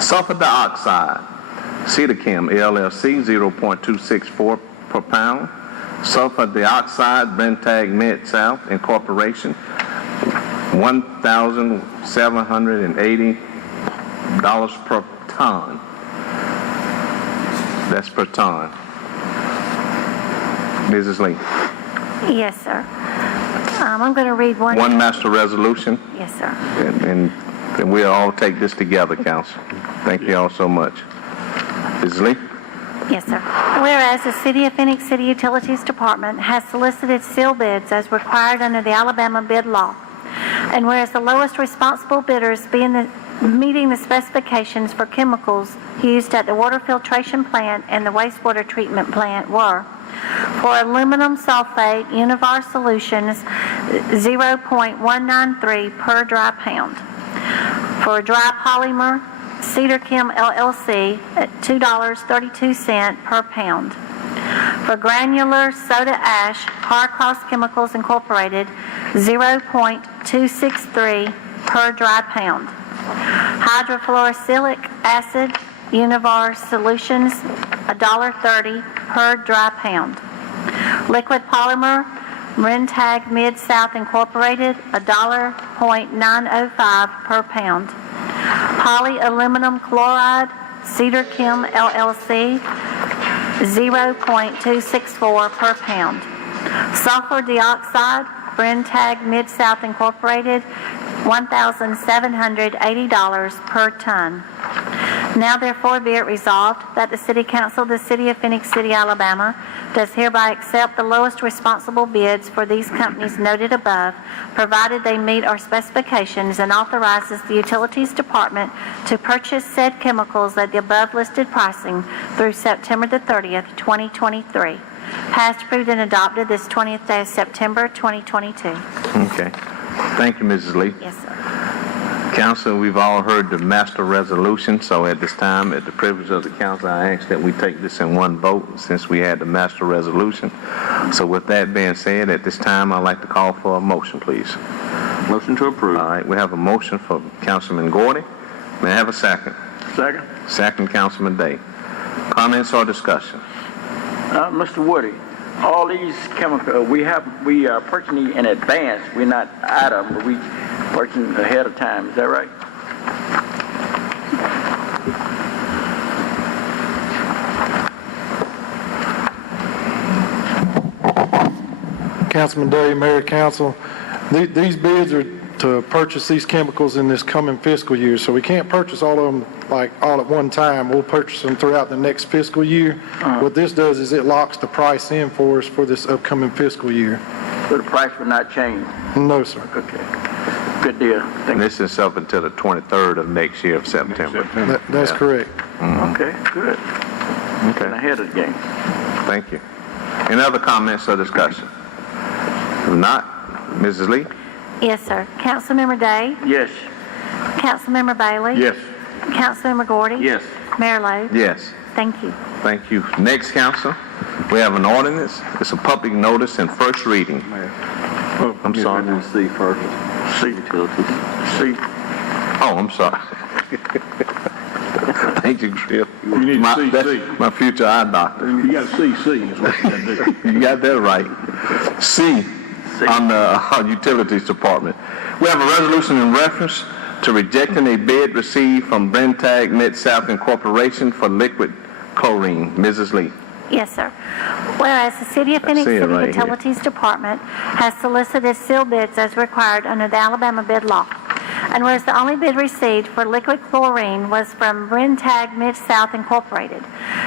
sulfur dioxide, Cedar Chem LLC, 0.264 per pound, sulfur dioxide, Brentag Mid-South Incorporation, $1,780 per ton. That's per ton. Mrs. Lee. Yes, sir. I'm going to read one. One master resolution, Yes, sir. and we'll all take this together, council. Thank you all so much. Mrs. Lee. Yes, sir. Whereas the City of Phoenix City Utilities Department has solicited sealed bids as required under the Alabama bid law, and whereas the lowest responsible bidders meeting the specifications for chemicals used at the water filtration plant and the wastewater treatment plant were: for aluminum sulfate, Univore Solutions, 0.193 per dry pound. For dry polymer, Cedar Chem LLC at $2.32 per pound. For granular soda ash, Harcross Chemicals Incorporated, 0.263 per dry pound. Hydrofluoric acid, Univore Solutions, $1.30 per dry pound. Liquid polymer, Brentag Mid-South Incorporated, $1.905 per pound. Polyaluminum chloride, Cedar Chem LLC, 0.264 per pound. Sulfur dioxide, Brentag Mid-South Incorporated, $1,780 per ton. Now therefore be it resolved that the City Council of the City of Phoenix City, Alabama, does hereby accept the lowest responsible bids for these companies noted above, provided they meet our specifications, and authorizes the Utilities Department to purchase said chemicals at the above listed pricing through September the 30th, 2023. Passed, approved, and adopted this 20th day of September, 2022. Okay. Thank you, Mrs. Lee. Yes, sir. Council, we've all heard the master resolution, so at this time, at the privilege of the council, I ask that we take this in one vote since we had the master resolution. So with that being said, at this time, I'd like to call for a motion, please. Motion to approve. All right, we have a motion for Councilman Gordy. May I have a second? Second. Second, Councilman Day. Comments or discussion? Mr. Woody, all these chemicals, we are purchasing in advance. We're not out of them, but we purchasing ahead of time. Is that right? Councilman Day, Mayor, Council, these bids are to purchase these chemicals in this coming fiscal year, so we can't purchase all of them like all at one time. We'll purchase them throughout the next fiscal year. What this does is it locks the price in for us for this upcoming fiscal year. So the price will not change? No, sir. Okay. Good deal. And this is up until the 23rd of next year of September. That's correct. Okay, good. Getting ahead of the game. Thank you. Any other comments or discussion? If not, Mrs. Lee? Yes, sir. Councilmember Day? Yes. Councilmember Bailey? Yes. Councilmember Gordy? Yes. Mayor Lo? Yes. Thank you. Thank you. Next, council, we have an ordinance. It's a public notice and first reading. I'm sorry. C first. C. Utilities. C. Oh, I'm sorry. Thank you, Griff. You need to That's CC. my future eye doctor. You got CC is what you gotta do. You got that right. C, on the Utilities Department. We have a resolution in reference to rejecting a bid received from Brentag Mid-South Incorporation for liquid chlorine. Mrs. Lee. Yes, sir. Whereas the City of Phoenix see it City right here. Utilities Department has solicited sealed bids as required under the Alabama bid law. And whereas the only bid received for liquid chlorine was from Brentag Mid-South Incorporated,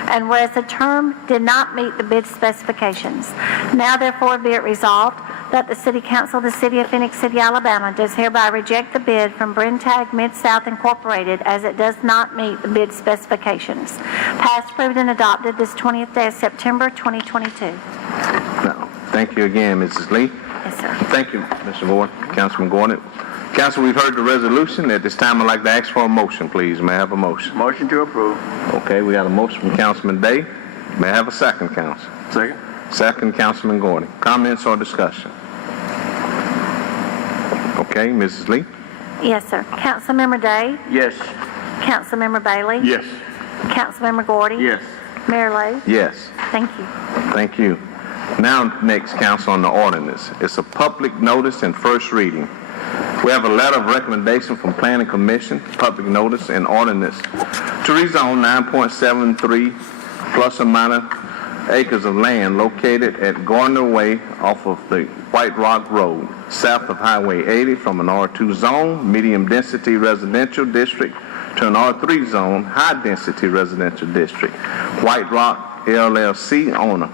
and whereas the term did not meet the bid specifications, now therefore be it resolved that the City Council of the City of Phoenix City, Alabama does hereby reject the bid from Brentag Mid-South Incorporated as it does not meet the bid specifications. Passed, approved, and adopted this 20th day of September 2022. No. Thank you again, Mrs. Lee. Yes, sir. Thank you, Mr. Gordon, Councilman Gordon. Council, we've heard the resolution. At this time, I'd like to ask for a motion, please. May I have a motion? Motion to approve. Okay, we got a motion from Councilman Day. May I have a second, Council? Second. Second, Councilman Gordon. Comments or discussion? Okay, Mrs. Lee? Yes, sir. Councilmember Day? Yes. Councilmember Bailey? Yes. Councilmember Gordy? Yes. Mayor Lo? Yes. Thank you. Thank you. Now, next, Council, on the ordinance. It's a public notice and first reading. We have a letter of recommendation from Planning Commission, public notice and ordinance to rezone 9.73 plus or minus acres of land located at Gardner Way off of the White Rock Road, south of Highway 80, from an R2 zone, medium-density residential district, to an R3 zone, high-density residential district. White Rock LLC owner.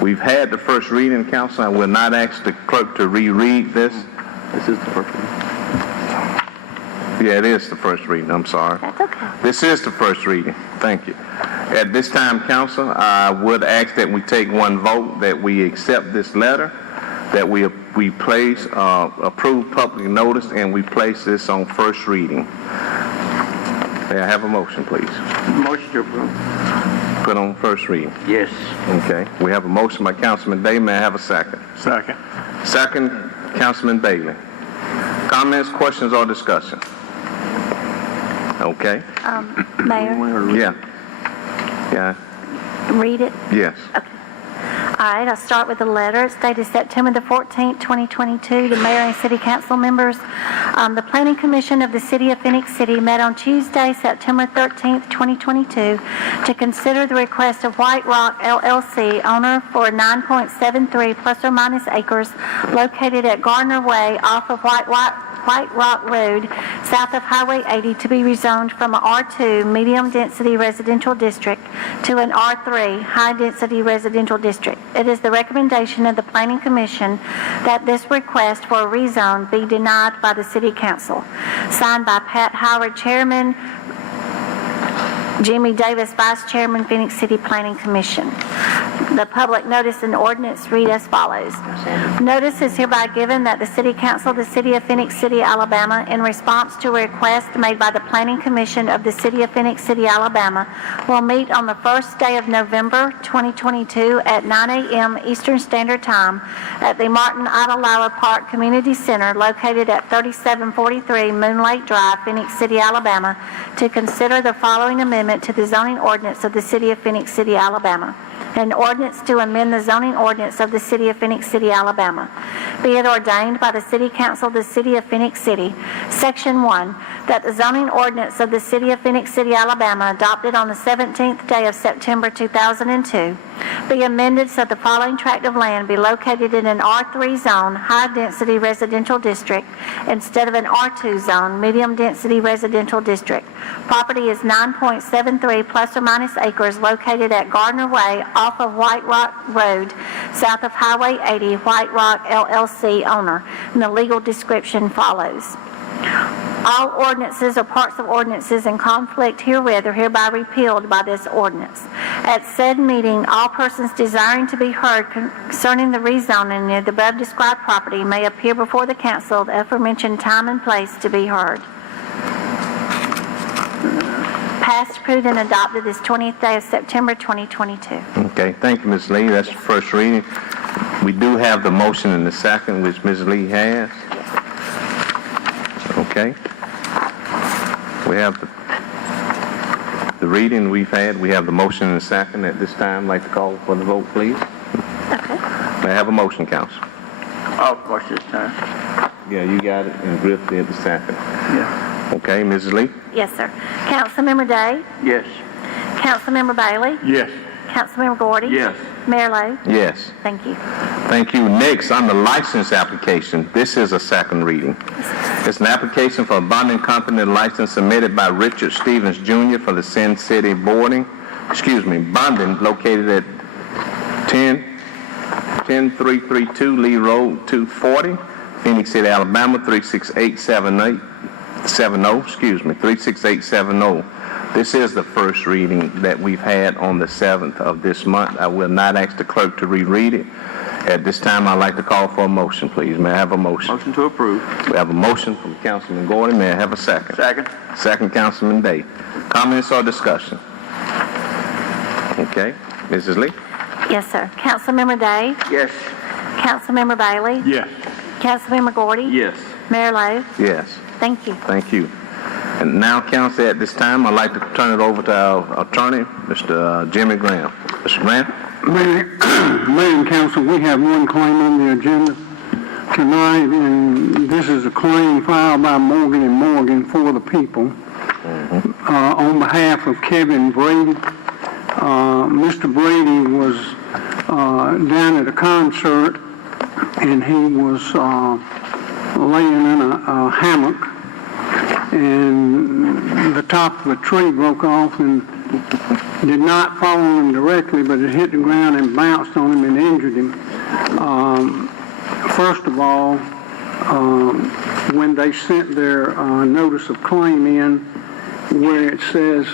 We've had the first reading, Council. I will not ask the clerk to reread this. This is the first one. Yeah, it is the first reading. I'm sorry. That's okay. This is the first reading. Thank you. At this time, Council, I would ask that we take one vote that we accept this letter, that we place, approve public notice, and we place this on first reading. May I have a motion, please? Motion to approve. Put on first reading. Yes. Okay. We have a motion by Councilman Day. May I have a second? Second. Second, Councilman Bailey. Comments, questions, or discussion? Okay. Mayor, Yeah. Yeah. read it. Yes. Okay. All right, I'll start with the letter. It's dated September the 14th, 2022. The mayor and city council members. The Planning Commission of the City of Phoenix City met on Tuesday, September 13th, 2022, to consider the request of White Rock LLC, owner for 9.73 plus or minus acres located at Gardner Way off of White Rock Road, south of Highway 80, to be rezoned from an R2 medium-density residential district to an R3 high-density residential district. It is the recommendation of the Planning Commission that this request for a rezone be denied by the City Council. Signed by Pat Howard, Chairman, Jimmy Davis, Vice Chairman, Phoenix City Planning Commission. The public notice and ordinance read as follows. Notice is hereby given that the City Council of the City of Phoenix City, Alabama, in response to a request made by the Planning Commission of the City of Phoenix City, Alabama, will meet on the first day of November 2022 at 9 a.m. Eastern Standard Time at the Martin Idlehour Park Community Center located at 3743 Moonlight Drive, Phoenix City, Alabama, to consider the following amendment to the zoning ordinance of the City of Phoenix City, Alabama. An ordinance to amend the zoning ordinance of the City of Phoenix City, Alabama. Be it ordained by the City Council of the City of Phoenix City, Section 1, that the zoning ordinance of the City of Phoenix City, Alabama, adopted on the 17th day of September 2002, be amended so the following tract of land be located in an R3 zone, high-density residential district, instead of an R2 zone, medium-density residential district. Property is 9.73 plus or minus acres located at Gardner Way off of White Rock Road, south of Highway 80, White Rock LLC owner. And the legal description follows. All ordinances or parts of ordinances in conflict herewith are hereby repealed by this ordinance. At said meeting, all persons desiring to be heard concerning the rezoning of the above described property may appear before the council at the aforementioned time and place to be heard. Passed, approved, and adopted this 20th day of September 2022. Okay, thank you, Ms. Lee. That's the first reading. We do have the motion in the second, which Ms. Lee has. Okay. We have the reading we've had. We have the motion and a second. At this time, I'd like to call for the vote, please. Okay. May I have a motion, Council? Of course, this time. Yeah, you got it, and Griff did the second. Yeah. Okay, Mrs. Lee? Yes, sir. Councilmember Day? Yes. Councilmember Bailey? Yes. Councilmember Gordy? Yes. Mayor Lo? Yes. Thank you. Thank you. Next, on the license application, this is a second reading. It's an application for a bonding company license submitted by Richard Stevens Jr. for the Sin City bonding located at 10332 Lee Road, 240, Phenix City, Alabama, 36870. This is the first reading that we've had on the 7th of this month. I will not ask the clerk to reread it. At this time, I'd like to call for a motion, please. May I have a motion? Motion to approve. We have a motion from Councilman Gordon. May I have a second? Second. Second, Councilman Day. Comments or discussion? Okay. Mrs. Lee? Yes, sir. Councilmember Day? Yes. Councilmember Bailey? Yes. Councilmember Gordy? Yes. Mayor Lo? Yes. Thank you. Thank you. And now, Council, at this time, I'd like to turn it over to our attorney, Mr. Jimmy Graham. Mr. Graham? Mayor and Council, we have one claim on the agenda tonight, and this is a claim filed by Morgan & Morgan for the people on behalf of Kevin Brady. Mr. Brady was down at a concert, and he was laying in a hammock, and the top of a tree broke off and did not fall on him directly, but it hit the ground and bounced on him and injured him. First of all, when they sent their notice of claim in, where it says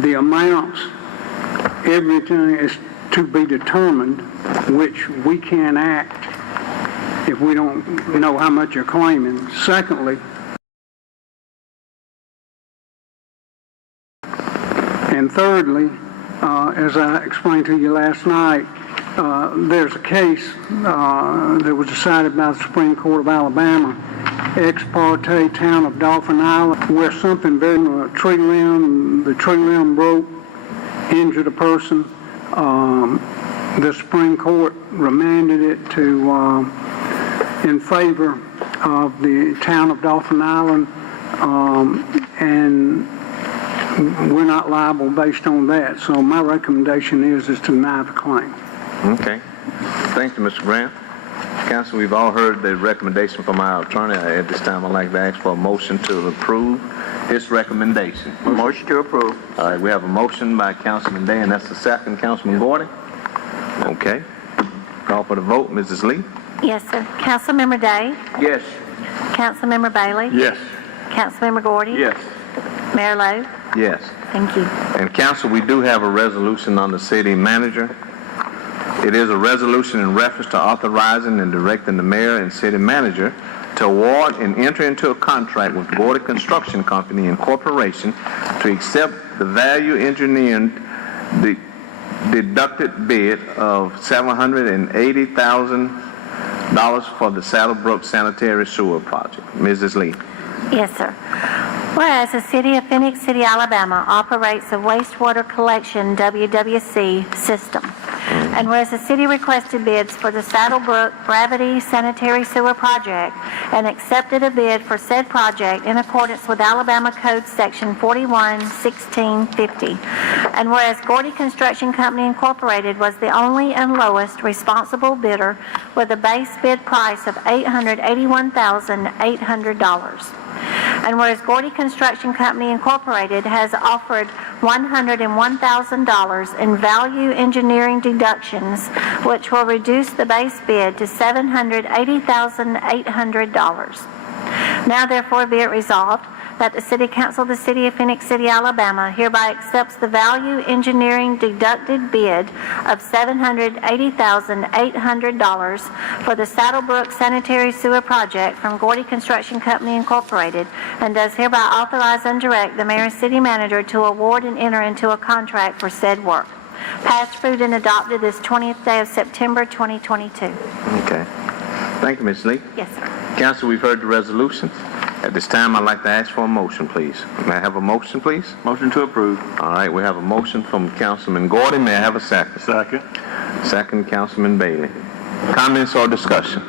the amounts, everything is to be determined, which we can't act if we don't know how much you're claiming. Secondly, and thirdly, as I explained to you last night, there's a case that was decided by the Supreme Court of Alabama, ex parte town of Dauphin Island, where something very the tree limb broke, injured a person. The Supreme Court remanded it to in favor of the town of Dauphin Island, and we're not liable based on that. So my recommendation is to deny the claim. Okay. Thank you, Mr. Graham. Council, we've all heard the recommendation from our attorney. At this time, I'd like to ask for a motion to approve his recommendation. Motion to approve. All right, we have a motion by Councilman Day, and that's the second. Councilman Gordon? Okay. Call for the vote. Mrs. Lee? Yes, sir. Councilmember Day? Yes. Councilmember Bailey? Yes. Councilmember Gordy? Yes. Mayor Lo? Yes. Thank you. And Council, we do have a resolution on the city manager. It is a resolution in reference to authorizing and directing the mayor and city manager to award and enter into a contract with Gordy Construction Company Incorporation to accept the value engineering deducted bid of $780,000 for the Saddlebrook Sanitary Sewer Project. Mrs. Lee. Yes, sir. Whereas the City of Phenix City, Alabama operates a wastewater collection WWC system, and whereas the city requested bids for the Saddlebrook Gravity Sanitary Sewer Project and accepted a bid for said project in accordance with Alabama Code Section 41-1650, and whereas Gordy Construction Company Incorporated was the only and lowest responsible bidder with a base bid price of $881,800. And whereas Gordy Construction Company Incorporated has offered $101,000 in value engineering deductions, which will reduce the base bid to $780,800. Now therefore be it resolved that the City Council of the City of Phenix City, Alabama hereby accepts the value engineering deducted bid of $780,800 for the Saddlebrook Sanitary Sewer Project from Gordy Construction Company Incorporated, and does hereby authorize and direct the mayor and city manager to award and enter into a contract for said work. Passed, approved, and adopted this 20th day of September 2022. Okay. Thank you, Ms. Lee. Yes, sir. Council, we've heard the resolution. At this time, I'd like to ask for a motion, please. May I have a motion, please? Motion to approve. All right, we have a motion from Councilman Gordon. May I have a second? Second. Second, Councilman Bailey. Comments or discussion?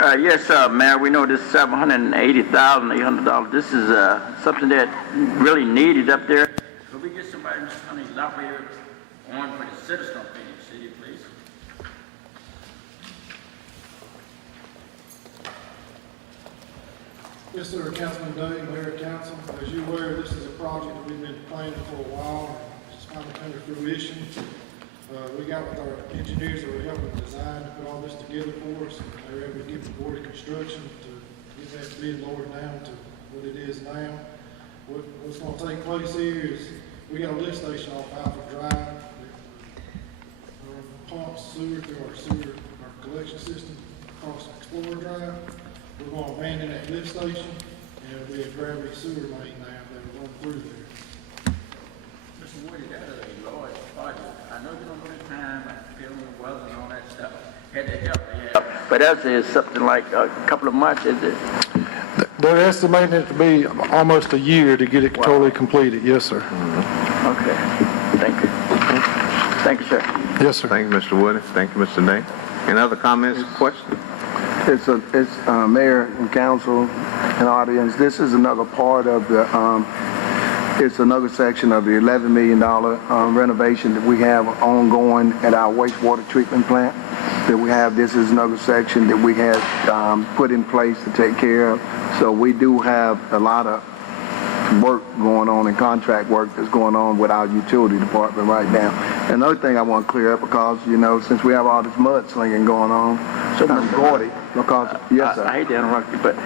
Yes, Mayor, we know this $780,800, this is something that really needed up there. Could we get somebody on these operators on for the citizens of Phoenix City, please? Yes, sir, Councilman Day, Mayor, Council. As you're aware, this is a project that we've been planning for a while. It's finally come to fruition. We got with our engineers that were helping design to put all this together for us. They were able to get the board of construction to get that bid lowered down to what it is now. What's going to take place here is we got a lift station off Alpha Drive. Pumps sewer through our collection system across Explorer Drive. We're going to abandon that lift station, and it'll be a gravity sewer main now that'll run through there. Mr. Woody, that is a large project. I know you don't know the time, feeling the weather and all that stuff. Had to help. But that is something like a couple of months, is it? They're estimating it to be almost a year to get it totally completed. Yes, sir. Okay, thank you. Thank you, sir. Yes, sir. Thank you, Mr. Woody. Thank you, Mr. Day. Any other comments or questions? It's Mayor and Council and audience, this is another part of the, it's another section of the $11 million renovation that we have ongoing at our wastewater treatment plant that we have. This is another section that we had put in place to take care of. So we do have a lot of work going on and contract work that's going on with our utility department right now. Another thing I want to clear up, because, you know, since we have all this mudslinging going on, So, I'm Gordy, because, yes, sir. I hate to interrupt you, but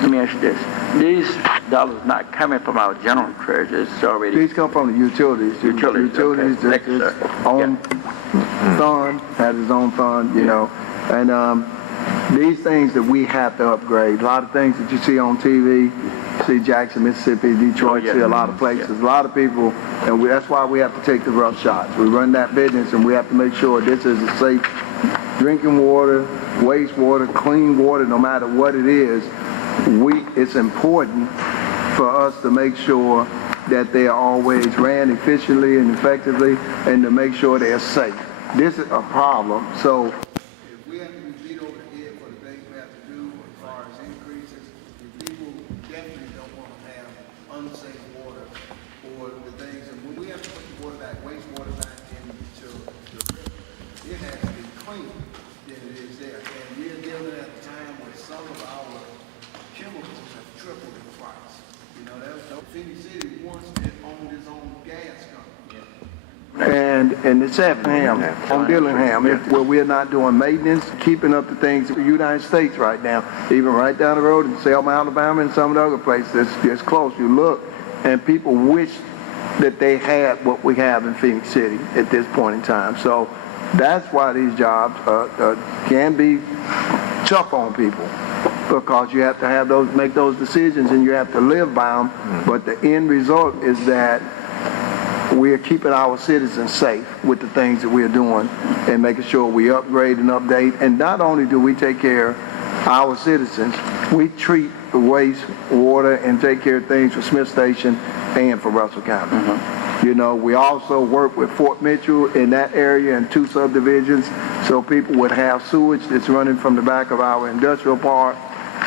let me ask you this. These dollars not coming from our general treasury, it's already... These come from the utilities. Utilities, Utilities, okay. Thank you, its sir. own fund, has its own fund, you know. And these things that we have to upgrade, a lot of things that you see on TV, see Jackson, Mississippi, Detroit, see a lot of places, a lot of people, and that's why we have to take the rough shots. We run that business, and we have to make sure this is a safe drinking water, wastewater, clean water, no matter what it is. It's important for us to make sure that they are always ran efficiently and effectively, and to make sure they're safe. This is a problem. So if we have to be beat over the head for the things we have to do as far as increases, people definitely don't want to have unsafe water or the things. And when we have to put the water back, wastewater back into the river, it has to be cleaner than it is there. And we're dealing at a time where some of our chemicals have tripled in price. You know, Phenix City once owned its own gas company. And it's at Ham, on Dillingham, where we're not doing maintenance, keeping up the things in the United States right now. Even right down the road in Selma, Alabama, and some of the other places that's close. You look, and people wish that they had what we have in Phenix City at this point in time. So that's why these jobs can be tough on people, because you have to have make those decisions, and you have to live by them. But the end result is that we are keeping our citizens safe with the things that we are doing and making sure we upgrade and update. And not only do we take care of our citizens, we treat the waste, water, and take care of things for Smith Station and for Russell County. You know, we also work with Fort Mitchell in that area and 2 subdivisions, so people would have sewage that's running from the back of our industrial park,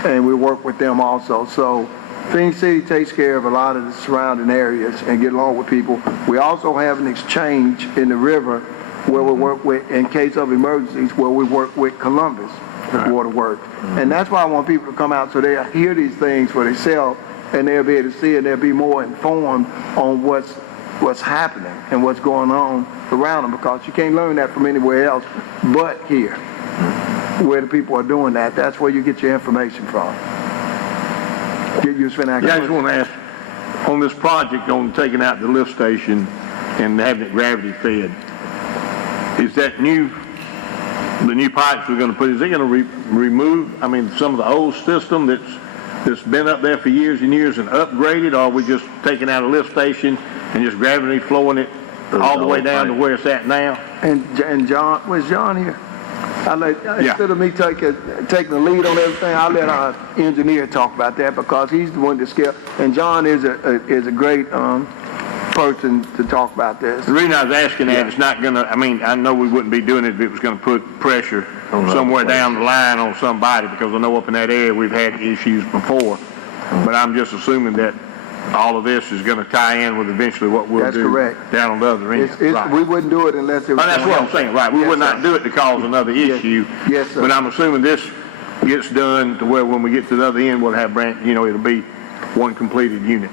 and we work with them also. So Phenix City takes care of a lot of the surrounding areas and get along with people. We also have an exchange in the river where we work with, in case of emergencies, where we work with Columbus Water Works. And that's why I want people to come out so they hear these things for themselves, and they'll be able to see, and they'll be more informed on what's happening and what's going on around them, because you can't learn that from anywhere else but here, where the people are doing that. That's where you get your information from. Yeah, I just want to ask, on this project on taking out the lift station and having it gravity fed, is that the new pipes we're going to put, is it going to remove, some of the old system that's been up there for years and years and upgraded, or are we just taking out a lift station and just gravity flowing it all the way down to where it's at now? And John, where's John here? Instead of me taking the lead on everything, I let our engineer talk about that because he's the one to scale. And John is a great person to talk about this. The reason I was asking that, it's not gonna, I mean, I know we wouldn't be doing it if it was gonna put pressure somewhere down the line on somebody, because I know up in that area we've had issues before. But I'm just assuming that all of this is gonna tie in with eventually what we'll do down on the other end. Right. We wouldn't do it unless it was. That's what I'm saying, right. We would not do it to cause another issue. Yes, sir. But I'm assuming this gets done to where when we get to the other end, we'll have it'll be one completed unit.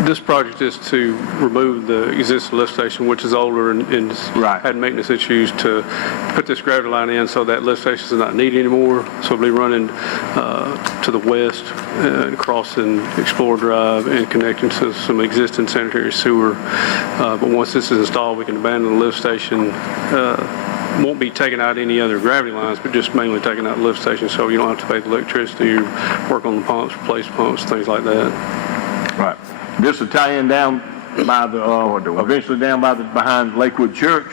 This project is to remove the existing lift station, which is older and had maintenance issues, to put this gravity line in so that lift station is not needed anymore. So it'll be running to the west and crossing Explorer Drive and connecting to some existing sanitary sewer. But once this is installed, we can abandon the lift station. Won't be taking out any other gravity lines, but just mainly taking out the lift station, so you don't have to pay the electricity or work on the pumps, replace pumps, things like that. Right. This will tie in down by eventually down by behind Lakewood Church.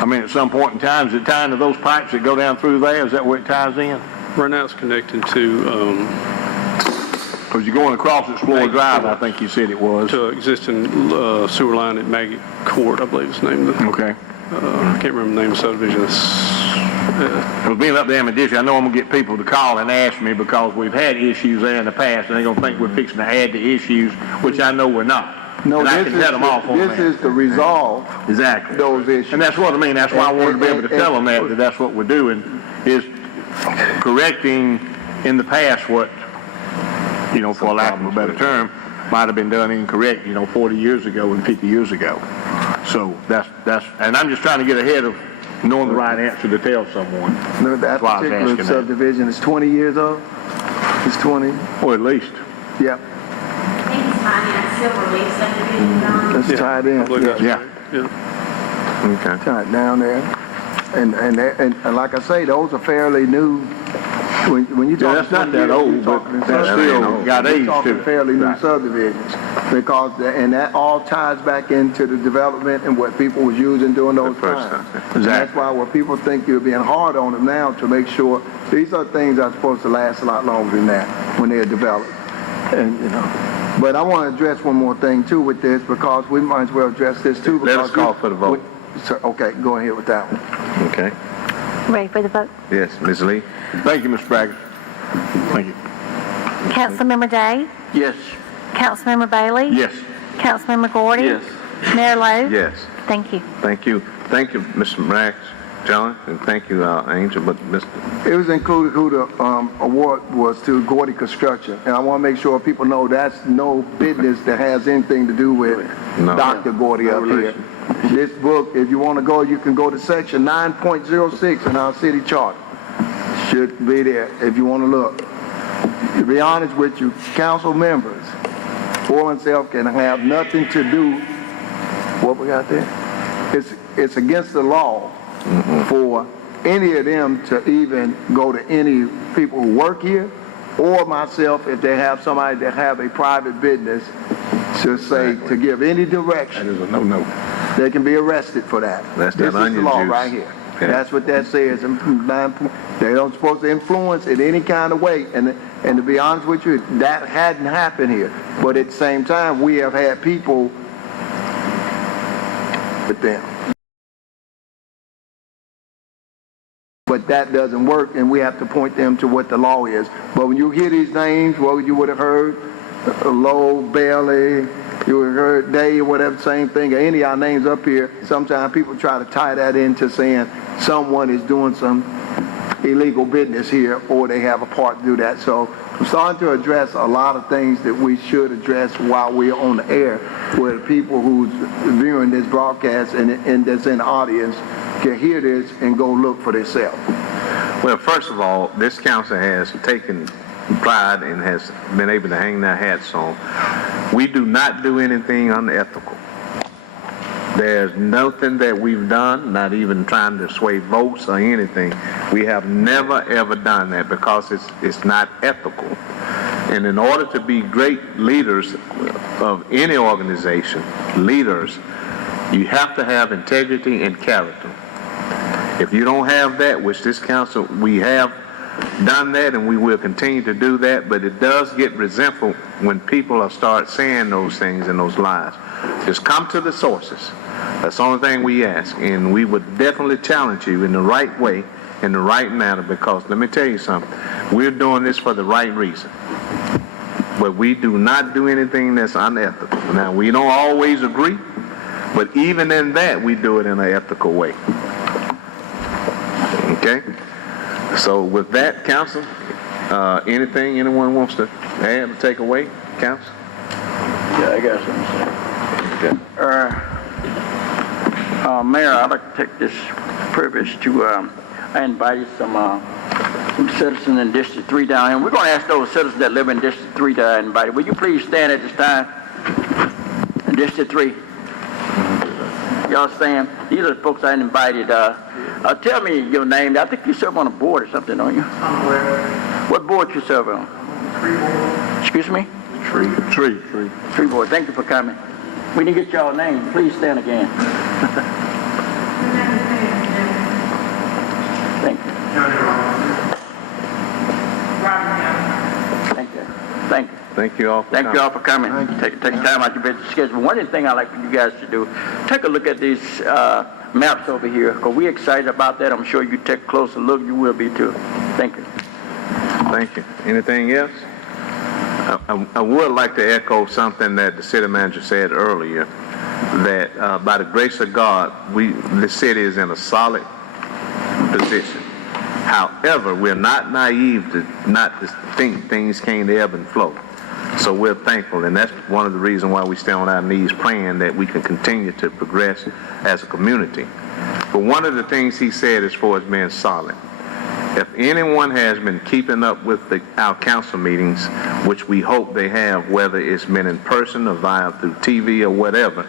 I mean, at some point in time, is it tying to those pipes that go down through there? Is that where it ties in? Right now it's connected to... Because you're going across Explorer Drive, I think you said it was. To existing sewer line at Maggie Court, I believe is the name of the... Okay. I can't remember the name of the subdivision. Well, being up there in Medici, I know I'm going to get people to call and ask me because we've had issues there in the past, and they're going to think we're fixing to add to issues, which I know we're not. No, and I can set them off on that. This is to resolve those issues. And that's what I mean. That's why I wanted to be able to tell them that that's what we're doing, is correcting in the past what, for lack of a better term, might have been done incorrect, 40 years ago and 50 years ago. So that's, and I'm just trying to get ahead of knowing the right answer to tell someone. No, that particular subdivision is 20 years old? It's 20? Or at least. Yeah. I think it's tied in Silverleaf subdivision, John. It's tied in. Yeah. Okay. Tied down there. And like I say, those are fairly new. When you talk, that's not that old, but that's still got age to it. Fairly new subdivisions, because that all ties back into the development and what people was using during those times. Exactly. And that's why when people think you're being hard on them now, to make sure these are things that are supposed to last a lot longer than that when they're developed. And but I want to address one more thing too with this, because we might as well address this too. Let us call for the vote. Okay, go ahead with that one. Okay. Ready for the vote? Yes, Ms. Lee. Thank you, Mr. Braggett. Thank you. Councilmember Day? Yes. Councilmember Bailey? Yes. Councilmember Gordy? Yes. Mayor Lowe? Yes. Thank you. Thank you. Thank you, Mr. Max, John, and thank you, Angel, but Mr. It was included who the award was to, Gordy Construction. And I want to make sure people know that's no business that has anything to do with Dr. Gordy up here. This book, if you want to go, you can go to section 9.06 in our city charter. Should be there if you want to look. To be honest with you, council members for oneself can have nothing to do. What we got there? It's against the law for any of them to even go to any people who work here, or myself if they have somebody that have a private business, to say to give any direction. That is a no-no. They can be arrested for that. That's this that is the law onion juice. right here. Okay. That's what that says. They don't supposed to influence in any kind of way. And to be honest with you, that hadn't happened here. But at the same time, we have had people with them. But that doesn't work, and we have to point them to what the law is. But when you hear these names, well, you would have heard Lowe, Bailey, you would have heard Day, or whatever, same thing, or any of our names up here. Sometimes people try to tie that into saying someone is doing some illegal business here, or they have a part to do that. So I'm starting to address a lot of things that we should address while we're on the air, where the people who's viewing this broadcast and that's in the audience can hear this and go look for themselves. Well, first of all, this council has taken pride and has been able to hang their hats on. We do not do anything unethical. There's nothing that we've done, not even trying to sway votes or anything. We have never, ever done that because it's not ethical. And in order to be great leaders of any organization, leaders, you have to have integrity and character. If you don't have that, which this council, we have done that and we will continue to do that, but it does get resentful when people start saying those things and those lies. Just come to the sources. That's the only thing we ask, and we would definitely challenge you in the right way, in the right manner, because let me tell you something, we're doing this for the right reason. But we do not do anything that's unethical. Now, we don't always agree, but even in that, we do it in an ethical way. Okay? So with that, council, anything anyone wants to add or take away, council? Yeah, I got something to say. Mayor, I'd like to take this privilege to, I invited some citizens in District 3 down here. We're going to ask those citizens that live in District 3 to invite. Will you please stand at this time? In District 3. Y'all stand. These are the folks I invited. Tell me your name. I think you serve on a board or something, don't you? What board you serve on? Tree board. Excuse me? Tree board. Thank you for coming. We didn't get y'all name. Please stand again. Thank you. Thank you. Thank you. Thank you all for coming. Thank you all for coming. Take time out your busy schedule. One of the things I'd like for you guys to do, take a look at these maps over here, because we're excited about that. I'm sure you take a closer look. You will be too. Thank you. Thank you. Anything else? I would like to echo something that the city manager said earlier, that by the grace of God, the city is in a solid position. However, we're not naive to think things can't ebb and flow. So we're thankful, and that's one of the reasons why we stay on our knees praying that we can continue to progress as a community. But one of the things he said as far as being solid, if anyone has been keeping up with our council meetings, which we hope they have, whether it's been in person or via through TV or whatever,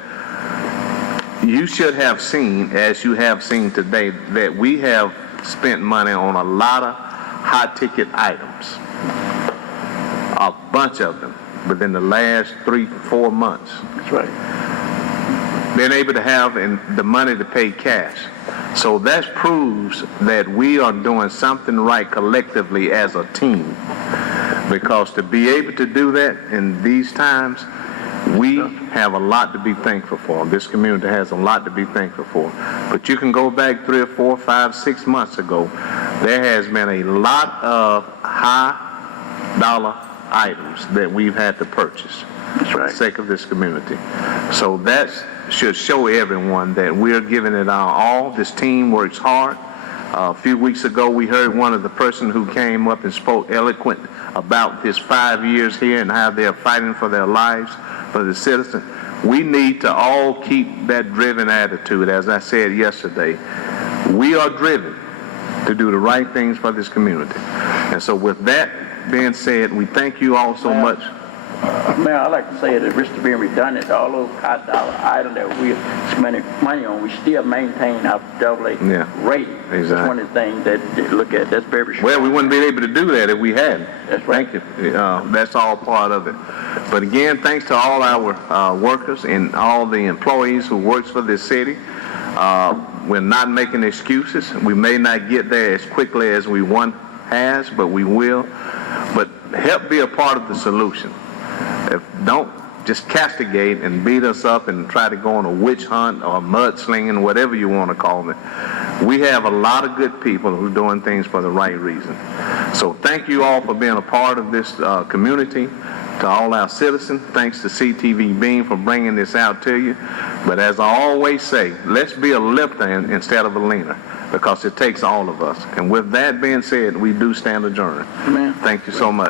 you should have seen, as you have seen today, that we have spent money on a lot of high-ticket items. A bunch of them within the last 3-4 months. That's right. Being able to have the money to pay cash. So that proves that we are doing something right collectively as a team. Because to be able to do that in these times, we have a lot to be thankful for. This community has a lot to be thankful for. But you can go back 3 or 4, 5, 6 months ago. There has been a lot of high-dollar items that we've had to purchase for the sake of this community. So that should show everyone that we're giving it our all. This team works hard. A few weeks ago, we heard one of the person who came up and spoke eloquent about his 5 years here and how they're fighting for their lives, for the citizens. We need to all keep that driven attitude. As I said yesterday, we are driven to do the right things for this community. And so with that being said, we thank you all so much. Mayor, I'd like to say at the risk of being redundant, all those high-dollar items that we're spending money on, we still maintain our AA rating. Exactly. That's one of the things that they look at. That's very strong. Well, we wouldn't be able to do that if we hadn't. That's right. Thank you. That's all part of it. But again, thanks to all our workers and all the employees who works for this city. We're not making excuses. We may not get there as quickly as we want has, but we will. But help be a part of the solution. Don't just castigate and beat us up and try to go on a witch hunt or mudslinging, whatever you want to call it. We have a lot of good people who are doing things for the right reason. So thank you all for being a part of this community. To all our citizens, thanks to CTV Beam for bringing this out to you. But as I always say, let's be a lifter instead of a leaner, because it takes all of us. And with that being said, we do stand adjourned. Amen. Thank you so much.